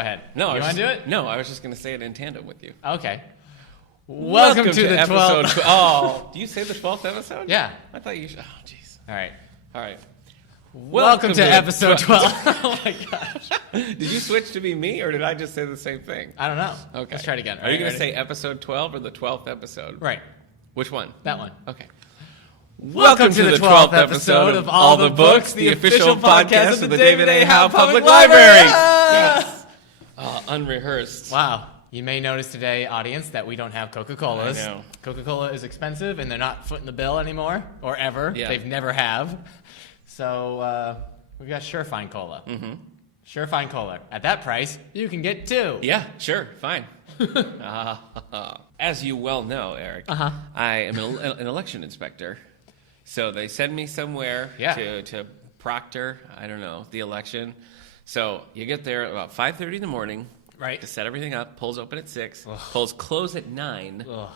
ahead. No, you want to do it? No, I was just going to say it in tandem with you. Okay. Welcome to the 12th. Oh, do you say the 12th episode? Yeah. I thought you should. Oh, jeez. All right. All right. Welcome to episode 12. Oh, my gosh. Did you switch to be me, or did I just say the same thing? I don't know. Okay. Let's try it again. Are you going to say episode 12 or the 12th episode? Right. Which one? That one. Okay. Welcome to the 12th episode of All the Books, the official podcast of the David A. Howe Public Library. Yes. Unrehearsed. Wow. You may notice today, audience, that we don't have Coca-Colas. I know. Coca-Cola is expensive, and they're not footing the bill anymore, or ever. Yeah. They've never have. So we've got Surefine Cola. Mm-hmm. Surefine Cola. At that price, you can get two. Yeah, sure, fine. As you well know, Eric, I am an election inspector. So they send me somewhere to proctor, I don't know, the election. So you get there at about 5:30 in the morning. Right. To set everything up. Polls open at 6. Ugh. Polls close at 9. Ugh,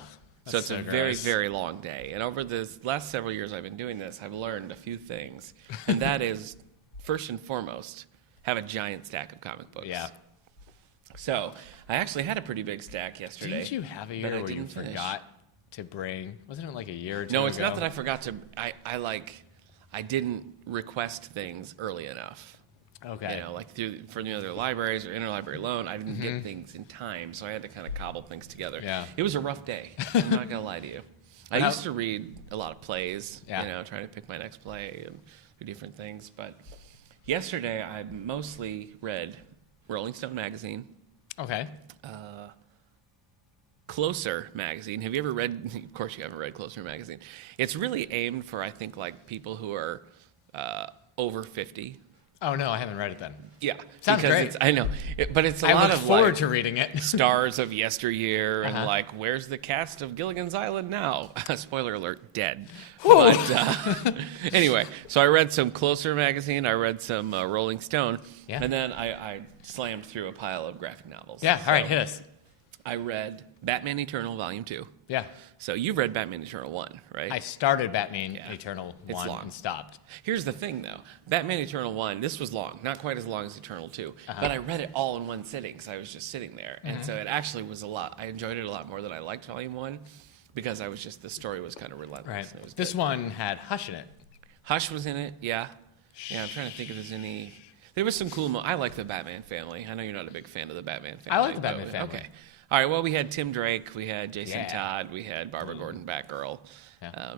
so it's a gross. very, very long day. And over the last several years I've been doing this, I've learned a few things. And that is, first and foremost, have a giant stack of comic books. Yeah. So I actually had a pretty big stack yesterday. Didn't you have a year where you forgot to bring? Wasn't it like a year or two No, it's ago? not that I forgot to. I didn't request things early enough. Okay. You know, like for the other libraries or interlibrary loan, I didn't get things in time, so I had to kind of cobble things together. Yeah. It was a rough day. I'm not gonna lie to you. I used to read a lot of plays. You know, trying to pick my next play and do different things. But yesterday, I mostly read Rolling Stone magazine. Okay. Closer magazine. Have you ever read? Of course, you haven't read Closer magazine. It's really aimed for, I think, like people who are over 50. Oh no, I haven't read it then. Yeah, sounds great. I know, but it's a I lot look of forward to reading it. Stars of yesteryear and like, where's the cast of Gilligan's Island now? Spoiler alert: dead. But anyway, so I read some Closer magazine. I read some Rolling Stone, and then I slammed through a pile of graphic novels. Yeah, all right, hit us. I read Batman Eternal Volume 2. Yeah. So you've read Batman Eternal 1, right? I started Batman Eternal 1 long. and stopped. Here's the thing, though. Batman Eternal 1, this was long. Not quite as long as Eternal 2. But I read it all in one sitting because I was just sitting there. And so it actually was a lot. I enjoyed it a lot more than I liked Volume 1 because the story was kind of relentless. Right. And it was this one had Hush in it. Hush was in it, yeah. Yeah, I'm trying to think if there's any... There was some cool... I like the Batman family. I know you're not a big fan of the Batman family. I like the Batman family. Okay. All right, well, we had Tim Drake, we had Jason Todd, we had Barbara Gordon, Batgirl. Yeah.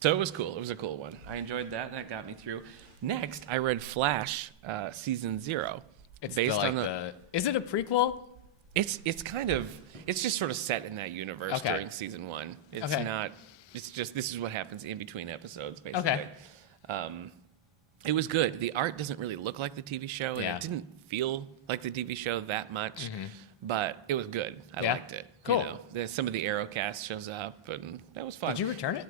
So it was cool. It was a cool one. I enjoyed that, and that got me through. Next, I read Flash Season 0. It's based on the... Is it a prequel? It's kind of... It's just sort of set in that universe during Season 1. It's not... It's just... This is what happens in between episodes, basically. Okay. It was good. The art doesn't really look like the TV show, and it didn't feel like the TV show that much. But it was good. I liked it. Cool. You know, some of the Arrow cast shows up, and that was fun. Did you return it?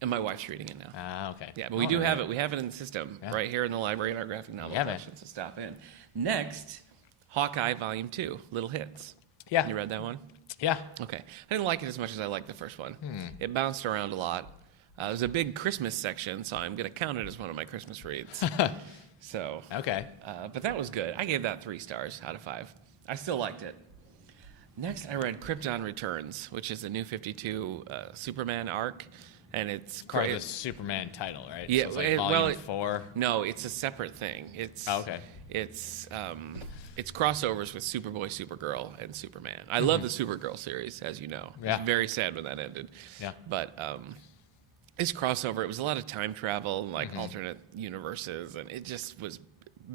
And my wife's reading it now. Okay. Yeah, but we do have it. We have it in the system right here in the library in our graphic novel section, so stop in. Next, Hawkeye Volume 2, Little Hits. Yeah. You read that one? Yeah. Okay. I didn't like it as much as I liked the first one. It bounced around a lot. There's a big Christmas section, so I'm going to count it as one of my Christmas reads. So. Okay. But that was good. I gave that 3 stars out of 5. I still liked it. Next, I read Krypton Returns, which is the New 52 Superman arc, and it's part of the Superman title, right? Yeah, so it's like volume 4. No, it's a separate thing. It's It's crossovers with Superboy, Supergirl, and Superman. I love the Supergirl series, as you know. Yeah. I was very sad when that ended. Yeah, but this crossover, it was a lot of time travel, like alternate universes, and it just was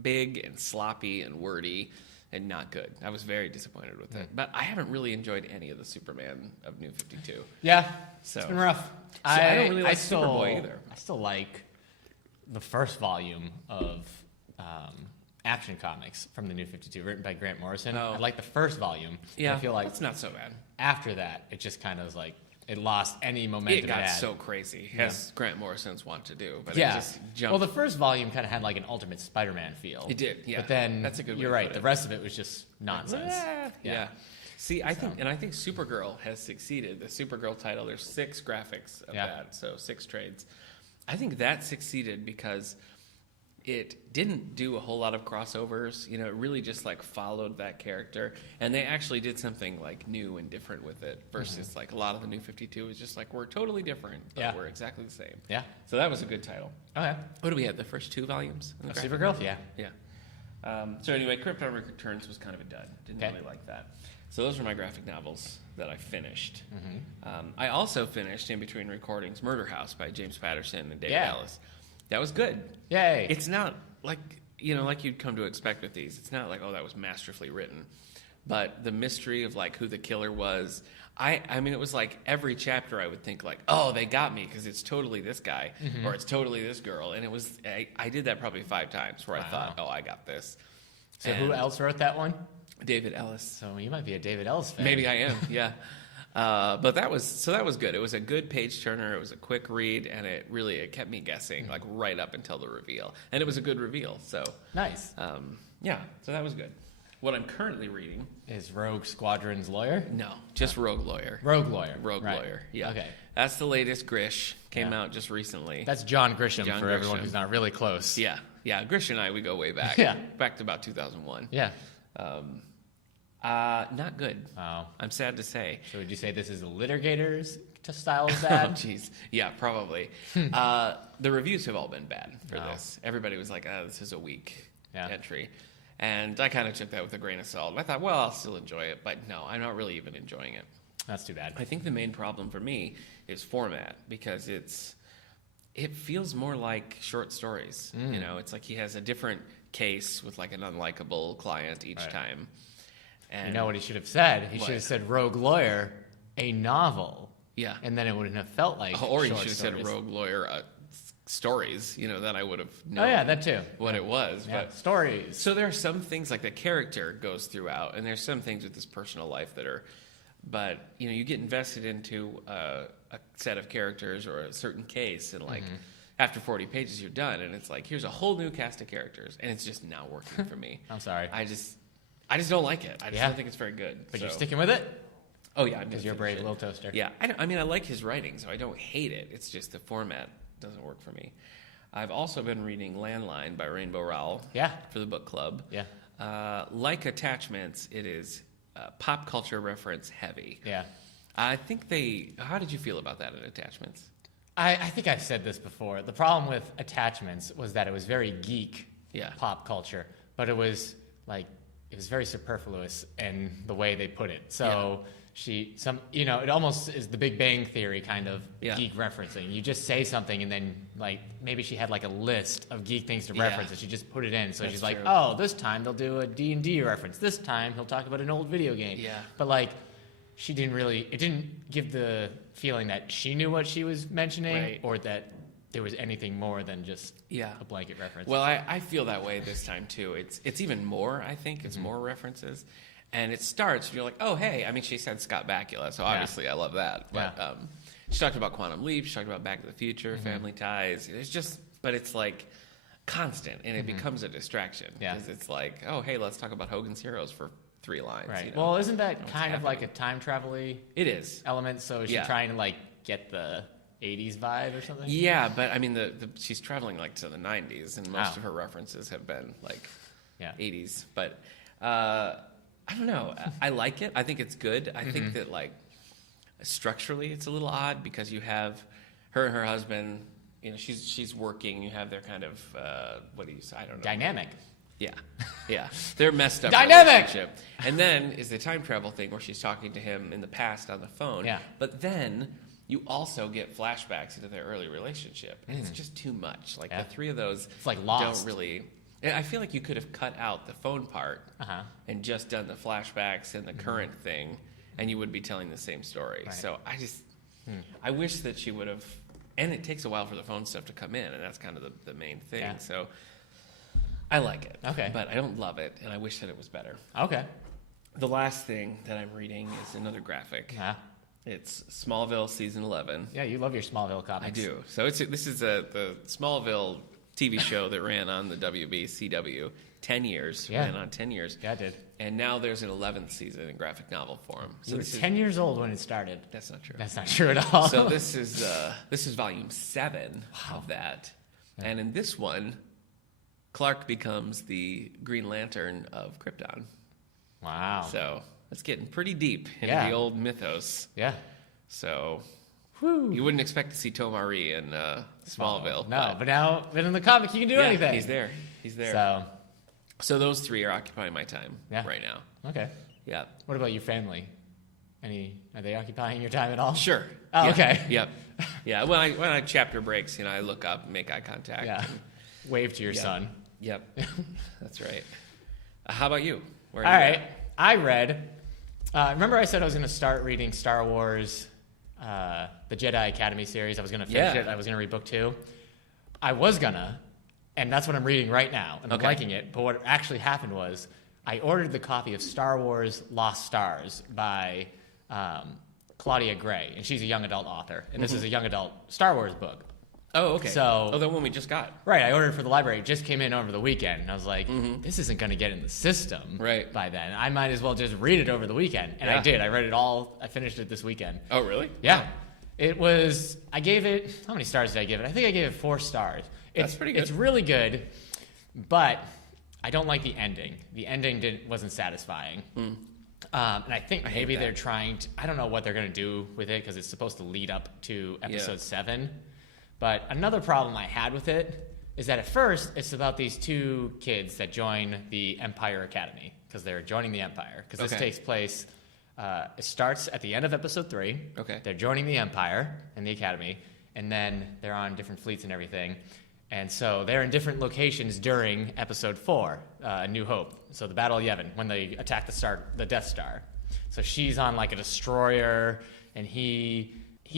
big and sloppy and wordy. And not good. I was very disappointed with it. But I haven't really enjoyed any of the Superman of New 52. Yeah, it's been rough. So I don't really like Superboy either. I still like the first volume of Action Comics from the New 52, written by Grant Morrison. I like the first volume. Yeah, I feel like it's not so bad. After that, it just kind of was like, it lost any momentum it got so crazy, as Grant Morrison's want to do. But it just jumped. Well, the first volume kind of had like an Ultimate Spider-Man feel. It did, yeah. But then, that's a good way you're to right, put the it. rest of it was just nonsense. Yeah. See, I think Supergirl has succeeded. The Supergirl title, there's 6 graphics of that, so 6 trades. I think that succeeded because it didn't do a whole lot of crossovers. You know, it really just like followed that character, and they actually did something like new and different with it versus like a lot of the New 52 is just like we're totally different, but we're exactly the same. Yeah. So that was a good title. Okay. What do we have? The first 2 volumes? Supergirl? Yeah. Yeah. So anyway, Krypton Returns was kind of a dud. Didn't really like that. So those were my graphic novels that I finished. I also finished in between recordings Murder House by James Patterson and David Ellis. That was good. Yay. It's not like, you know, like you'd come to expect with these. It's not like, oh, that was masterfully written. But the mystery of like who the killer was, I mean, it was like every chapter I would think like, oh, they got me because it's totally this guy or it's totally this girl. And it was, I did that probably 5 times where I thought, oh, I got this. So who else wrote that one? David Ellis. So you might be a David Ellis fan. Maybe I am, yeah. But that was good. It was a good page turner. It was a quick read, and it kept me guessing like right up until the reveal, and it was a good reveal. So nice. Yeah, so that was good. What I'm currently reading is Rogue Squadron's Lawyer. No, just Rogue Lawyer. Rogue Lawyer. Rogue Lawyer. Yeah. Okay. That's the latest Grish. Came out just recently. That's John Grisham for everyone who's not really close. Yeah. Yeah. Grish and I, we go way back. Yeah. Back to about 2001. Yeah. Not good. Oh. I'm sad to say. So would you say this is a litigator's style sad? Oh, jeez. Yeah, probably. The reviews have all been bad for this. Everybody was like, this is a weak entry. And I kind of took that with a grain of salt. I thought, well, I'll still enjoy it. But no, I'm not really even enjoying it. That's too bad. I think the main problem for me is format because it feels more like short stories. You know, it's like he has a different case with like an unlikable client each time. And you know what he should have said? He should have said Rogue Lawyer, a novel. Yeah. And then it wouldn't have felt like or he should have said Rogue Lawyer stories, you know, then I would have known that too. What it was. Yeah. But stories. So there are some things like the character goes throughout, and there's some things with his personal life that are, but, you know, you get invested into a set of characters or a certain case, and like after 40 pages you're done, and it's like, here's a whole new cast of characters, and it's just not working for me. I'm sorry. I just don't like it. I just don't think it's very good. But you're sticking with it? Oh, yeah. Because you're a brave little toaster. Yeah. I mean, I like his writing, so I don't hate it. It's just the format doesn't work for me. I've also been reading Landline by Rainbow Rowell for the book club. Yeah. Like Attachments, it is pop culture reference heavy. Yeah. I think how did you feel about that in Attachments? I think I've said this before. The problem with Attachments was that it was very geek pop culture, but it was very superfluous in the way they put it. So it almost is the Big Bang Theory kind of geek referencing. You just say something and then like maybe she had like a list of geek things to reference and she just put it in. So she's like, oh, this time they'll do a D&D reference. This time he'll talk about an old video game. Yeah. But like it didn't give the feeling that she knew what she was mentioning or that there was anything more than just a blanket reference. Well, I feel that way this time too. It's even more, I think. It's more references. And it starts, and you're like, oh, hey. I mean, she said Scott Bakula, so obviously I love that. But she talked about Quantum Leap. She talked about Back to the Future, Family Ties. But it's like constant, and it becomes a distraction. Because it's like, oh, hey, let's talk about Hogan's Heroes for 3 lines. Right. You know? Well, isn't that kind of like a time travel-y element? So is she trying to like get the 80s vibe or something? Yeah, but I mean, she's traveling like to the 90s, and most of her references have been like 80s. But I don't know. I like it. I think it's good. I think that like structurally it's a little odd because you have her and her husband, you know, she's working. You have their kind of what do you say? I don't know. Dynamic. Yeah. They're messed up. Dynamic. Relationship. And then is the time travel thing where she's talking to him in the past on the phone. Yeah. But then you also get flashbacks into their early relationship, and it's just too much. Like the 3 of those, it's like Lost. Don't really. I feel like you could have cut out the phone part and just done the flashbacks and the current thing, and you would be telling the same story. Right. So I wish that she would have, and it takes a while for the phone stuff to come in, and that's kind of the main thing. Yeah. So I like it. Okay. But I don't love it, and I wish that it was better. Okay. The last thing that I'm reading is another graphic. It's Smallville Season 11. Yeah, you love your Smallville comics. I do. So this is the Smallville TV show that ran on the WBCW 10 years. Ran on 10 years. Yeah, it did. And now there's an 11th season in graphic novel form. So it was 10 years old when it started. That's not true. That's not true at all. So this is volume 7 of that. And in this one, Clark becomes the Green Lantern of Krypton. Wow. So it's getting pretty deep into the old mythos. Yeah. So you wouldn't expect to see Tomari in Smallville. No, but in the comic, he can do anything. He's there. So those three are occupying my time right now. Okay. Yeah. What about your family? Are they occupying your time at all? Sure. Oh, okay. Yep. Yeah. When I chapter breaks, I look up, make eye contact. Yeah. Wave to your son. Yep. That's right. How about you? All right. I read. Remember, I said I was going to start reading Star Wars, the Jedi Academy series. I was going to finish it. I was going to read book 2. I was gonna, and that's what I'm reading right now, and I'm liking it. But what actually happened was I ordered the copy of Star Wars Lost Stars by Claudia Gray, and she's a young adult author, and this is a young adult Star Wars book. Oh, okay. So, the one we just got. Right, I ordered it for the library. It just came in over the weekend, and I was like, this isn't going to get in the system by then. I might as well just read it over the weekend. And I did. I read it all. I finished it this weekend. Oh, really? Yeah. It was, I gave it, how many stars did I give it? I think I gave it 4 stars. That's pretty good. It's really good, but I don't like the ending. The ending wasn't satisfying. And I think maybe they're trying to, I don't know what they're going to do with it because it's supposed to lead up to episode 7. But another problem I had with it is that at first it's about these 2 kids that join the Empire Academy because they're joining the Empire. Because this takes place, it starts at the end of episode 3. Okay. They're joining the Empire and the Academy, and then they're on different fleets and everything. And so they're in different locations during episode 4, A New Hope. So the Battle of Yavin, when they attack the Death Star. So she's on like a destroyer, and he's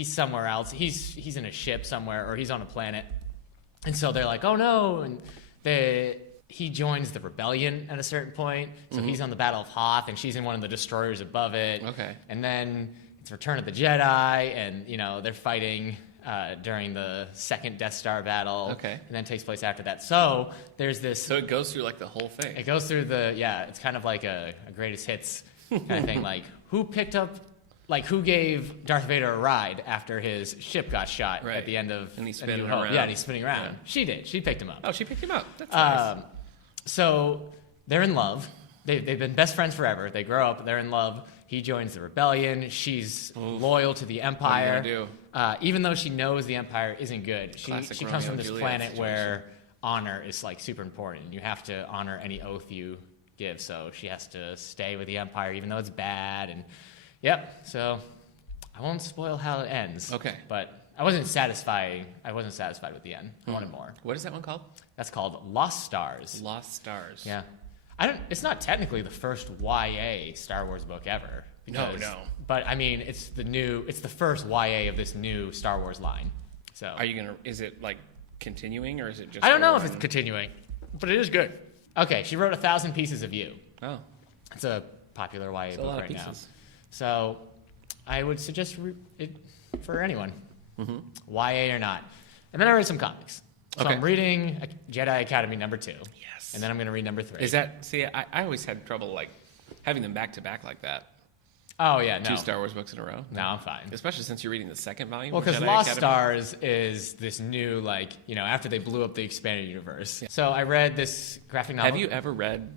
somewhere else. He's in a ship somewhere, or he's on a planet. And so they're like, oh no, and he joins the rebellion at a certain point. So he's on the Battle of Hoth, and she's in one of the destroyers above it. Okay. And then it's Return of the Jedi, and they're fighting during the second Death Star battle. Okay. And then it takes place after that. So there's this. So it goes through like the whole thing. It goes through it's kind of like a greatest hits kind of thing. Like who gave Darth Vader a ride after his ship got shot at the end of And he's spinning Hope? around. Yeah, and he's spinning around. Yeah. She did. She picked him up. Oh, she picked him up. That's nice. So they're in love. They've been best friends forever. They grow up. They're in love. He joins the rebellion. She's loyal to the Empire. What are you gonna do? Even though she knows the Empire isn't good, she comes from this Romeo-Juliet planet situation. where honor is like super important. You have to honor any oath you give. So she has to stay with the Empire even though it's bad. And so I won't spoil how it ends. Okay. But I wasn't satisfied with the end. I wanted more. What is that one called? That's called Lost Stars. Lost Stars. Yeah. It's not technically the first YA Star Wars book ever. No. But I mean, it's the first YA of this new Star Wars line. So is it like continuing or is it just? I don't know if it's continuing, but it is good. Okay, she wrote 1,000 Pieces of You. Oh. It's a popular YA book right now. Pieces. So I would suggest it for anyone, YA or not. And then I read some comics. So I'm reading Jedi Academy number 2. Yes. And then I'm going to read number 3. Is that, see, I always had trouble like having them back to back like that. Oh, yeah, no. 2 Star Wars books in a row. No, I'm fine. Especially since you're reading the second volume. Well, because Jedi Lost Academy. Stars is this new, after they blew up the expanded universe. Yeah. So I read this graphic novel. Have you ever read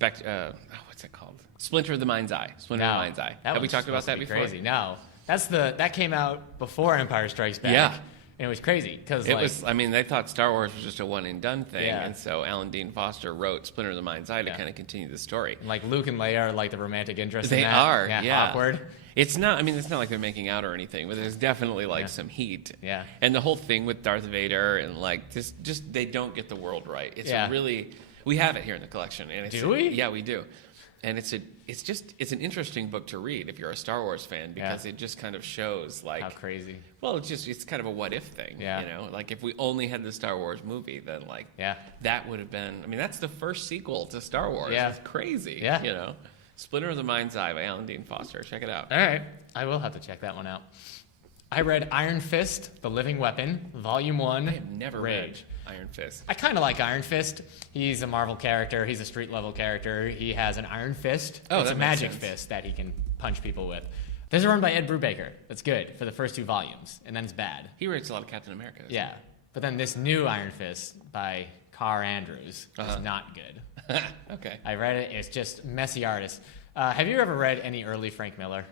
what's it called? Splinter of the Mind's Eye. Splinter of the Mind's Eye. Have we talked about that before? Crazy. No. That came out before Empire Strikes Back. Yeah. And it was crazy because they thought Star Wars was just a one and done thing, Yeah. and so Alan Dean Foster wrote Splinter of the Mind's Eye to kind of continue the story. like Luke and Leia are like the romantic interest. They in that. are, yeah. Awkward. It's not like they're making out or anything, but there's definitely some heat. Yeah. And the whole thing with Darth Vader and just they don't get the world right. It's we have it here in the collection. And Do we? Yeah, we do. And it's an interesting book to read if you're a Star Wars fan because it just kind of shows how crazy. Well, it's kind of a what if thing. Yeah. Like if we only had the Star Wars movie, then that would have been. I mean, that's the first sequel to Star Wars. Yeah. It's crazy. Yeah. Splinter of the Mind's Eye by Alan Dean Foster. Check it out. All right. I will have to check that one out. I read Iron Fist, The Living Weapon, Volume 1. I have never Rage. read Iron Fist. I kind of like Iron Fist. He's a Marvel character. He's a street level character. He has an Iron Fist. Oh, it's that a makes magic sense. fist that he can punch people with. There's a run by Ed Brubaker. That's good for the first 2 volumes, and then it's bad. He writes a lot of Captain America. Yeah. But then this new Iron Fist by Carr Andrews is not good. Okay. I read it. It's just messy artist. Have you ever read any early Frank Miller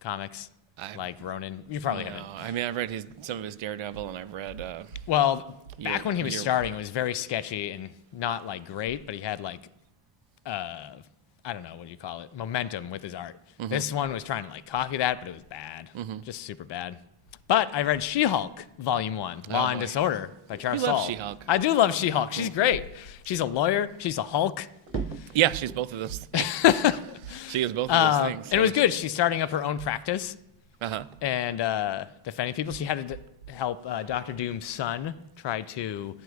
comics? Like Ronin? You probably haven't. I mean, I've read some of his Daredevil, and I've read... back when he was starting, it was very sketchy and not, like, great, but he had, like, I don't know, what do you call it? Momentum with his art. Mm-hmm. This one was trying to, like, copy that, but it was bad. Mm-hmm. Just super bad. But I read She-Hulk, Volume 1, Law and Disorder by Charles Soule. You love She-Hulk. I do love She-Hulk. She's great. She's a lawyer. She's a Hulk. Yeah, she's both of those. She is both of those things. And it was good. She's starting up her own practice. Uh-huh. And defending people. She had to help Dr. Doom's son try to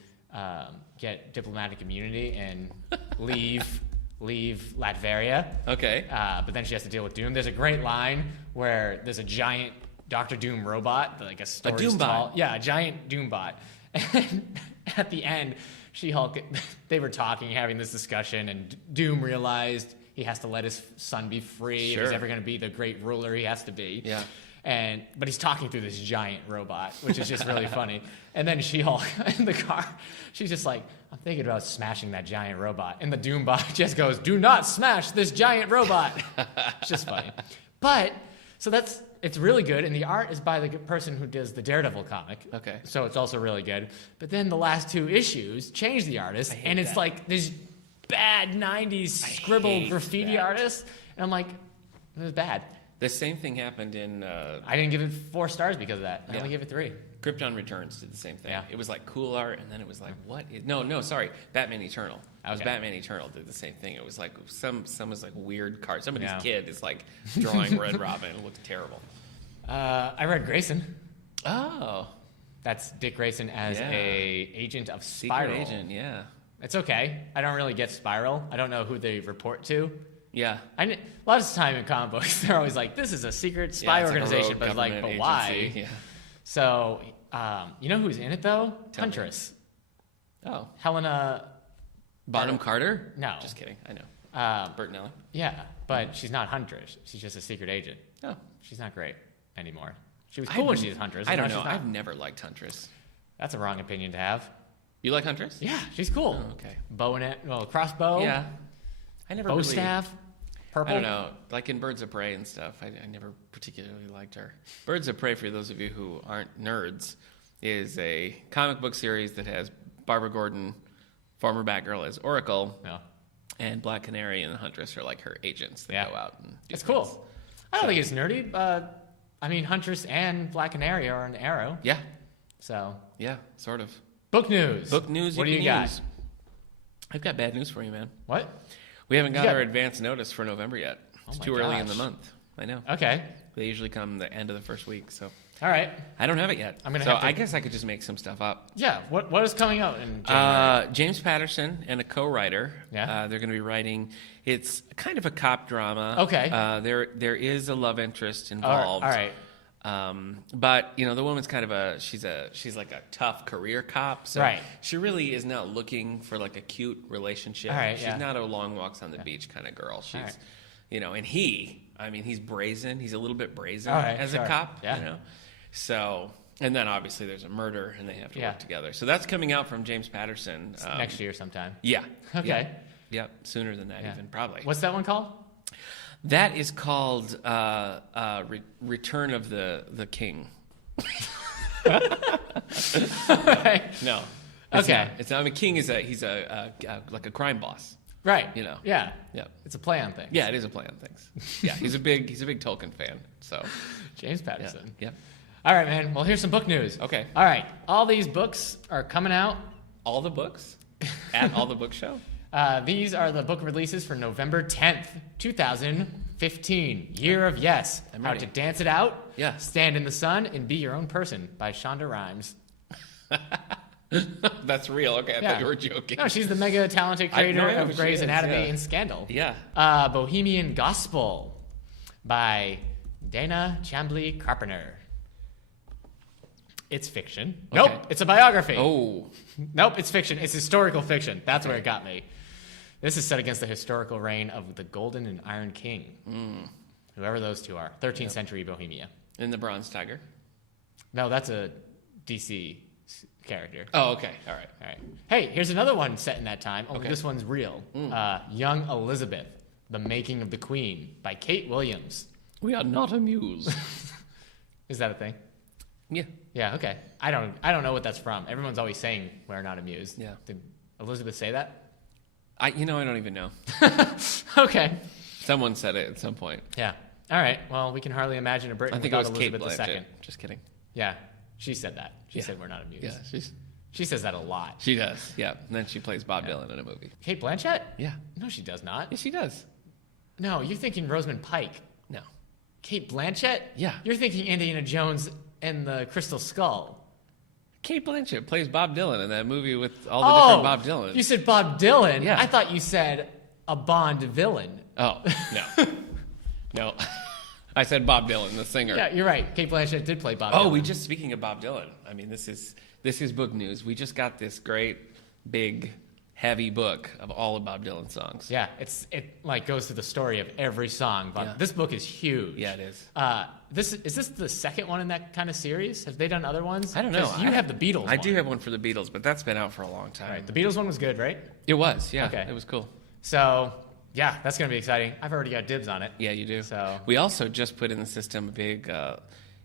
get diplomatic immunity and leave Latveria. Okay. But then she has to deal with Doom. There's a great line where there's a giant Dr. Doom robot, like a Doombot. Yeah, a giant Doombot. And at the end, She-Hulk, they were talking, having this discussion, and Doom realized he has to let his son be free. Sure. If he's ever going to be the great ruler he has to be. Yeah. But he's talking through this giant robot, which is just really funny. And then She-Hulk in the car, she's just like, I'm thinking about smashing that giant robot. And the Doombot just goes, do not smash this giant robot. It's just funny. But, so it's really good. And the art is by the person who does the Daredevil comic. Okay. So it's also really good. But then the last 2 issues change the artist. And it's like this bad 90s scribble graffiti artist. And I'm like, it was bad. The same thing happened in... I didn't give it 4 stars because of that. I only gave it 3. Krypton Returns did the same thing. Yeah. It was like cool art, and then it was like, what? Sorry. Batman Eternal. It was Batman Eternal did the same thing. It was like some was like weird card. Somebody's kid is like drawing Red Robin. It looked terrible. I read Grayson. Oh. That's Dick Grayson as a agent of Spiral. Secret agent, yeah. It's okay. I don't really get Spiral. I don't know who they report to. Yeah. A lot of the time in comic books, they're always like, this is a secret spy organization. But it's like, but why? Yeah. So, you know who's in it, though? Huntress. Oh. Helena... Bonham Carter? No. Just kidding. I know. Bertinelli? Yeah, but she's not Huntress. She's just a secret agent. Oh. She's not great anymore. She was cool when she was Huntress. I don't know. I've never liked Huntress. That's a wrong opinion to have. You like Huntress? Yeah, she's cool. Oh, okay. Bow and crossbow. Yeah. I never bow really... staff. Purple. I don't know. Like in Birds of Prey and stuff, I never particularly liked her. Birds of Prey, for those of you who aren't nerds, is a comic book series that has Barbara Gordon, former Batgirl, as Oracle, and Black Canary and the Huntress are like her agents that go out. And it's cool. I don't think it's nerdy. I mean, Huntress and Black Canary are an Arrow. Yeah. So. Yeah, sort of. Book news. Book news. What do you got? I've got bad news for you, man. What? We haven't got our advance notice for November yet. It's too early in the month. I know. Okay. They usually come the end of the first week, so. All right. I don't have it yet. I guess I could just make some stuff up. Yeah. What is coming out in January? James Patterson and a co-writer. Yeah. They're going to be writing. It's kind of a cop drama. Okay. There is a love interest involved. All right. But the woman's kind of she's like a tough career cop. So she really is not looking for like a cute relationship. All right, she's not a long walks on the beach kind of girl. She's, and he's brazen. He's a little bit brazen as a cop. Yeah. So, and then obviously there's a murder and they have to work together. So that's coming out from James Patterson. Next year sometime. Yeah. Okay. Yeah. Sooner than that even, probably. What's that one called? That is called Return of the King. No. It's not. I mean, King is he's like a crime boss. Right. Yeah. It's a play on things. Yeah, it is a play on things. Yeah, he's a big Tolkien fan. So James Patterson. Yeah. All right, man. Well, here's some book news. Okay. All right. All these books are coming out. All the books at All the Book Show. These are the book releases for November 10th, 2015. Year of Yes. How to Dance It Out. Yeah. Stand in the Sun and Be Your Own Person by Shonda Rhimes. That's real. Okay, I thought you were joking. No, she's the mega talented creator of Grey's Anatomy and Scandal. Yeah. Bohemian Gospel by Dana Chambly Carpenter. It's fiction. Okay. Nope, it's a biography. Oh. Nope, it's fiction. It's historical fiction. That's where it got me. This is set against the historical reign of the Golden and Iron King. Whoever those two are. 13th century Bohemia. And the Bronze Tiger. No, that's a DC character. Oh, okay. All right. Hey, here's another one set in that time. Only this one's real. Young Elizabeth, The Making of the Queen by Kate Williams. We are not amused. Is that a thing? Yeah. Yeah, okay. I don't know what that's from. Everyone's always saying we're not amused. Yeah. Did Elizabeth say that? I don't even know. Okay. Someone said it at some point. Yeah. All right. Well, we can hardly imagine a Britain without Elizabeth Kate Blanchett. II. Just kidding. Yeah. She said that. She said we're not amused. Yeah, she says that a lot. She does. Yeah. And then she plays Bob Dylan in a movie. Kate Blanchett? Yeah. No, she does not. Yes, she does. No, you're thinking Rosamund Pike. No. Kate Blanchett? Yeah. You're thinking Indiana Jones and the Crystal Skull. Kate Blanchett plays Bob Dylan in that movie with all the different Bob Dylans. You said Bob Dylan? Yeah. I thought you said a Bond villain. Oh, no. No. I said Bob Dylan, the singer. Yeah, you're right. Kate Blanchett did play Bob Dylan. Speaking of Bob Dylan, I mean, this is book news. We just got this great, big, heavy book of all of Bob Dylan's songs. Yeah, it like goes through the story of every song. But this book is huge. Yeah, it is. Is this the second one in that kind of series? Have they done other ones? I don't know. You have the Beatles one. I do have one for the Beatles, but that's been out for a long time. Right. The Beatles one was good, right? It was, yeah. Okay. It was cool. So, yeah, that's going to be exciting. I've already got dibs on it. Yeah, you do. So we also just put in the system a big,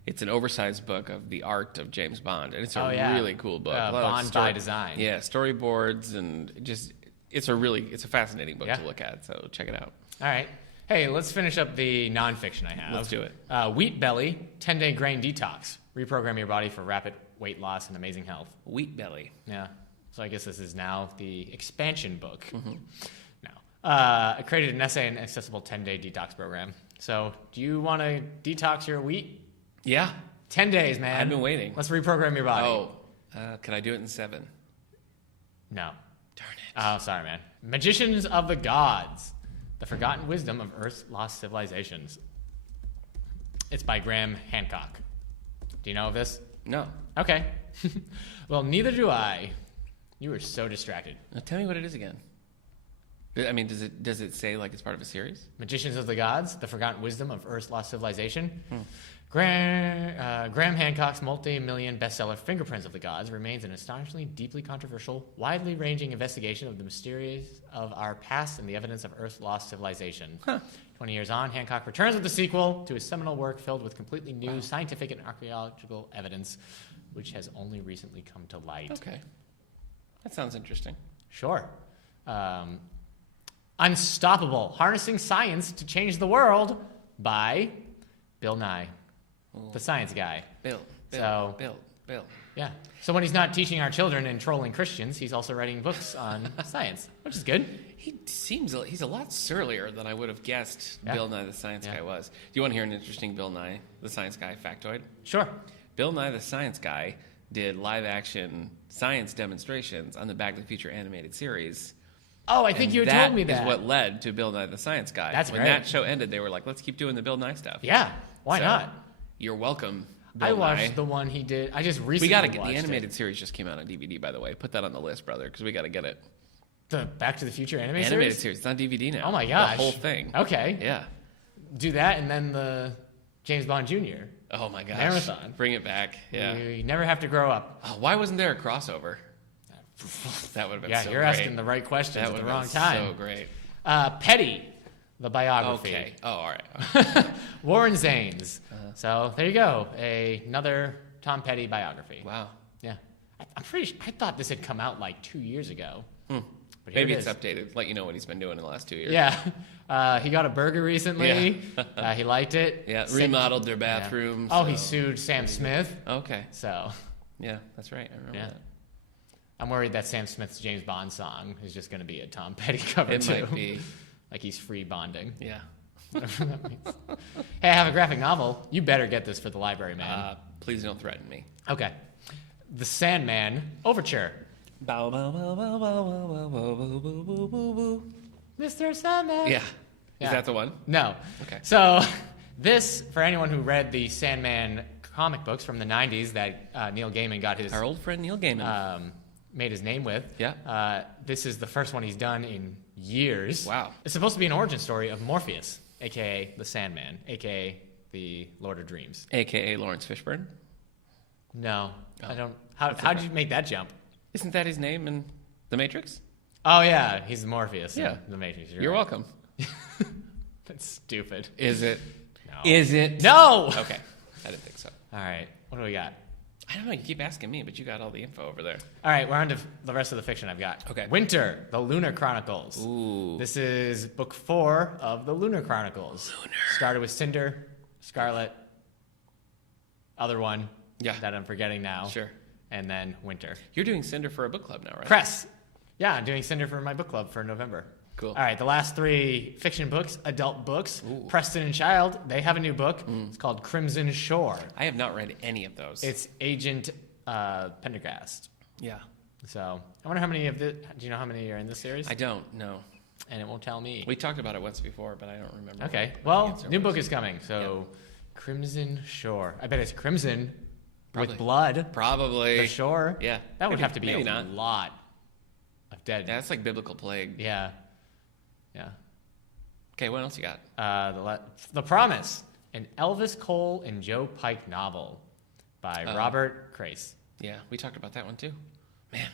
it's an oversized book of the art of James Bond, and it's a really cool book. Bond by design. Yeah, storyboards and just, it's a fascinating book to look at, so check it out. All right. Hey, let's finish up the nonfiction I have. Let's do it. Wheat Belly, 10-day grain detox. Reprogram your body for rapid weight loss and amazing health. Wheat Belly. Yeah. So I guess this is now the expansion book. Mm-hmm. I created an essay and accessible 10-day detox program. So do you want to detox your wheat? Yeah. 10 days, man. I've been waiting. Let's reprogram your body. Oh, can I do it in 7? No. Darn it. Oh, sorry, man. Magicians of the Gods. The Forgotten Wisdom of Earth's Lost Civilizations. It's by Graham Hancock. Do you know of this? No. Okay. Well, neither do I. You were so distracted. Now tell me what it is again. I mean, does it say like it's part of a series? Magicians of the Gods, The Forgotten Wisdom of Earth's Lost Civilization. Graham Hancock's multi-million bestseller Fingerprints of the Gods remains an astonishingly deeply controversial, widely ranging investigation of the mysteries of our past and the evidence of Earth's lost civilization. 20 years on, Hancock returns with the sequel to his seminal work filled with completely new scientific and archaeological evidence, which has only recently come to light. Okay. That sounds interesting. Sure. Unstoppable, Harnessing Science to Change the World by Bill Nye, the science guy. Bill. Yeah. So when he's not teaching our children and trolling Christians, he's also writing books on science, which is good. He's a lot surlier than I would have guessed Bill Nye the Science Guy was. Do you want to hear an interesting Bill Nye the Science Guy factoid? Sure. Bill Nye the Science Guy did live-action science demonstrations on the Back to the Future animated series. Oh, I think you told me that. That is what led to Bill Nye the Science Guy. That's when that show ended, they were like, let's keep doing the Bill Nye stuff. Yeah, why not? You're welcome, Bill I watched Nye. the one he did. I just recently We got to get watched the animated series just came out on DVD, by the way. Put that on the list, brother, because we got to get it. The Back to the Future animated series? It's on DVD now. Oh my gosh. The whole thing. Okay. Yeah. Do that and then the James Bond Jr. Oh my gosh. Marathon. Bring it back. Yeah. You never have to grow up. Oh, why wasn't there a crossover? That would have been so great. Yeah, you're asking the right questions at the wrong time. So great. Petty, the biography. Okay. Oh, all right. Warren Zanes. So there you go. Another Tom Petty biography. Wow. Yeah. I'm pretty sure, I thought this had come out like 2 years ago. But maybe it's updated. Let you know what he's been doing in the last 2 years. Yeah. He got a burger recently. Yeah. He liked it. Yeah. Remodeled their bathrooms. Yeah. Oh, he sued Sam Smith. Okay. So. Yeah, that's right. I remember that. I'm worried that Sam Smith's James Bond song is just going to be a Tom Petty cover, too. It might be. Like he's free bonding. Yeah. Whatever that means. Hey, I have a graphic novel. You better get this for the library, man. Please don't threaten me. Okay. The Sandman Overture. Bow, bow, bow, bow, bow, bow, bow, bow, bow, bow, bow. Mr. Sandman. Yeah. Is that the one? No. Okay. So this, for anyone who read the Sandman comic books from the 90s that Neil Gaiman got his... Our old friend Neil Gaiman. Made his name with. Yeah. This is the first one he's done in years. Wow. It's supposed to be an origin story of Morpheus, a.k.a. the Sandman, a.k.a. the Lord of Dreams. A.k.a. Lawrence Fishburne. No, I don't. How did you make that jump? Isn't that his name in The Matrix? Oh, yeah. He's Morpheus in Yeah. The Matrix. You're right. welcome. That's stupid. Is it? No. Is it? No! Okay. I didn't think so. All right. What do we got? I don't know. You keep asking me, but you got all the info over there. All right. We're on to the rest of the fiction I've got. Okay. Winter, The Lunar Chronicles. Ooh. This is book 4 of the Lunar Chronicles. Started with Cinder, Scarlet, other one that I'm forgetting now. Sure. And then Winter. You're doing Cinder for a book club now, right? Cress. Yeah, I'm doing Cinder for my book club for November. Cool. All right, the last 3 fiction books, adult books. Ooh. Preston and Child, they have a new book. It's called Crimson Shore. I have not read any of those. It's Agent Pendergast. Yeah. So I wonder how many of the. Do you know how many are in this series? I don't know. And it won't tell me. We talked about it once before, but I don't remember. Okay. what Well, the answer new was. book is coming. So Crimson Shore. I bet it's crimson Probably. with blood. Probably. The shore. Yeah. That would Maybe- have to be maybe a not. lot of dead. Yeah, that's like biblical plague. Yeah. Yeah. Okay, what else you got? The Promise, an Elvis Cole and Joe Pike novel by Robert Crace. Yeah, we talked about that one too. Man,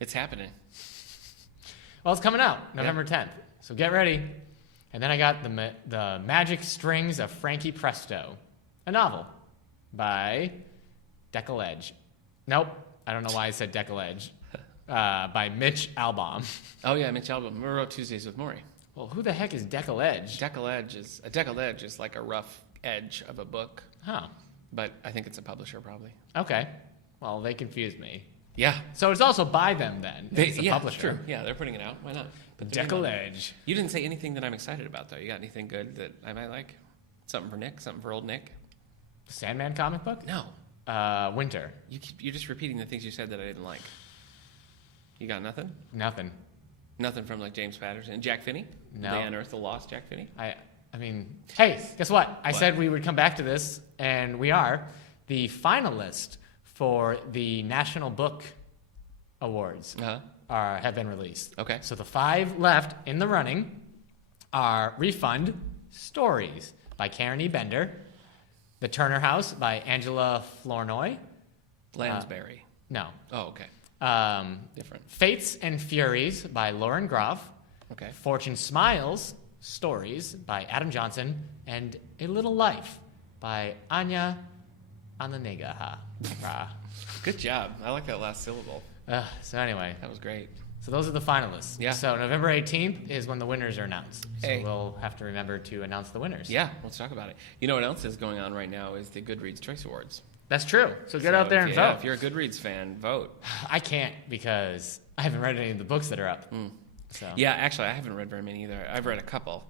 it's happening. Well, it's coming out November 10th, so get ready. And then I got the Magic Strings of Frankie Presto, a novel by Decoledge. Nope, I don't know why I said Decoledge. By Mitch Albom. Oh yeah, Mitch Albom. We wrote Tuesdays with Maury. Well, who the heck is Decoledge? Decoledge is like a rough edge of a book, Huh. but I think it's a publisher probably. Okay. Well, they confused me. Yeah, So it's also by them then. It's the publisher. True. Yeah, they're putting it out. Why not? But Decoledge. You didn't say anything that I'm excited about though. You got anything good that I might like? Something for Nick? Something for old Nick? Sandman comic book? No. Winter. You're just repeating the things you said that I didn't like. You got nothing? Nothing. Nothing from like James Patterson, Jack Finney. No. They unearthed the lost Jack Finney. I mean, hey, guess what? I said we would come back to this, and we are. The finalist for the National Book Awards have been released. Okay. So the 5 left in the running are Refund, Stories by Karen E. Bender, The Turner House by Angela Flournoy. Lansbury. No. Oh, okay. Different. Fates and Furies by Lauren Groff. Okay. Fortune Smiles, Stories by Adam Johnson, and A Little Life by Anya Ananegaha. Good job. I like that last syllable. So anyway, That was great. so those are the finalists. Yeah. So November 18th is when the winners are announced. So Hey. we'll have to remember to announce the winners. Yeah, let's talk about it. You know what else is going on right now is the Goodreads Choice Awards. That's true. So get out there and vote. If you're a Goodreads fan, vote. I can't because I haven't read any of the books that are up. So Yeah, actually, I haven't read very many either. I've read a couple.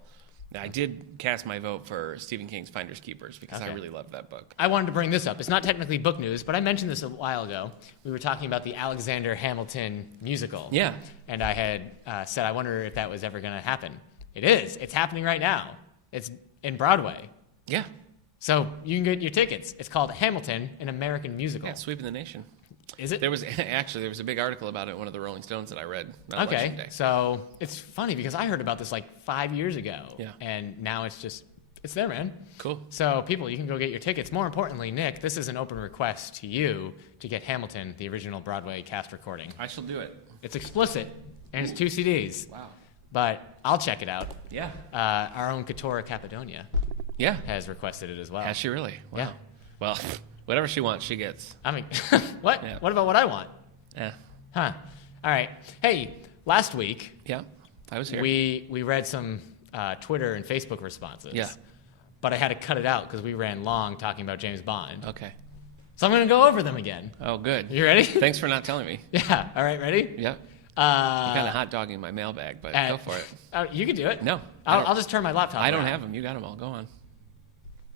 I did cast my vote for Stephen King's Finders Keepers because I Okay. really love that book. I wanted to bring this up. It's not technically book news, but I mentioned this a while ago. We were talking about the Alexander Hamilton musical. Yeah. And I had said, I wonder if that was ever going to happen. It is. It's happening right now. It's in Broadway. Yeah. So you can get your tickets. It's called Hamilton, an American musical. Yeah, sweeping the nation. Is it? There was a big article about it in one of the Rolling Stones that I read on Election Okay. Day. So it's funny because I heard about this like 5 years ago. Yeah. And now it's there, man. Cool. So people, you can go get your tickets. More importantly, Nick, this is an open request to you to get Hamilton, the original Broadway cast recording. I shall do it. It's explicit, and it's 2 CDs. Wow. But I'll check it out. Yeah. Our own Katora Capadonia Yeah. has requested it as well. Has she really? Wow. Yeah. Well, whatever she wants, she gets. I mean, what? Yeah. What about what I want? Yeah. Huh. All right. Hey, last week Yeah. I was here. we read some Twitter and Facebook responses. Yeah. But I had to cut it out because we ran long talking about James Bond. Okay. So I'm going to go over them again. Oh, good. You ready? Thanks for not telling me. Yeah. All right. Ready? Yeah. You're kind of hot dogging my mailbag, but go for it. You can do it. No. I'll just turn my laptop I don't around. have them. You got them all. Go on.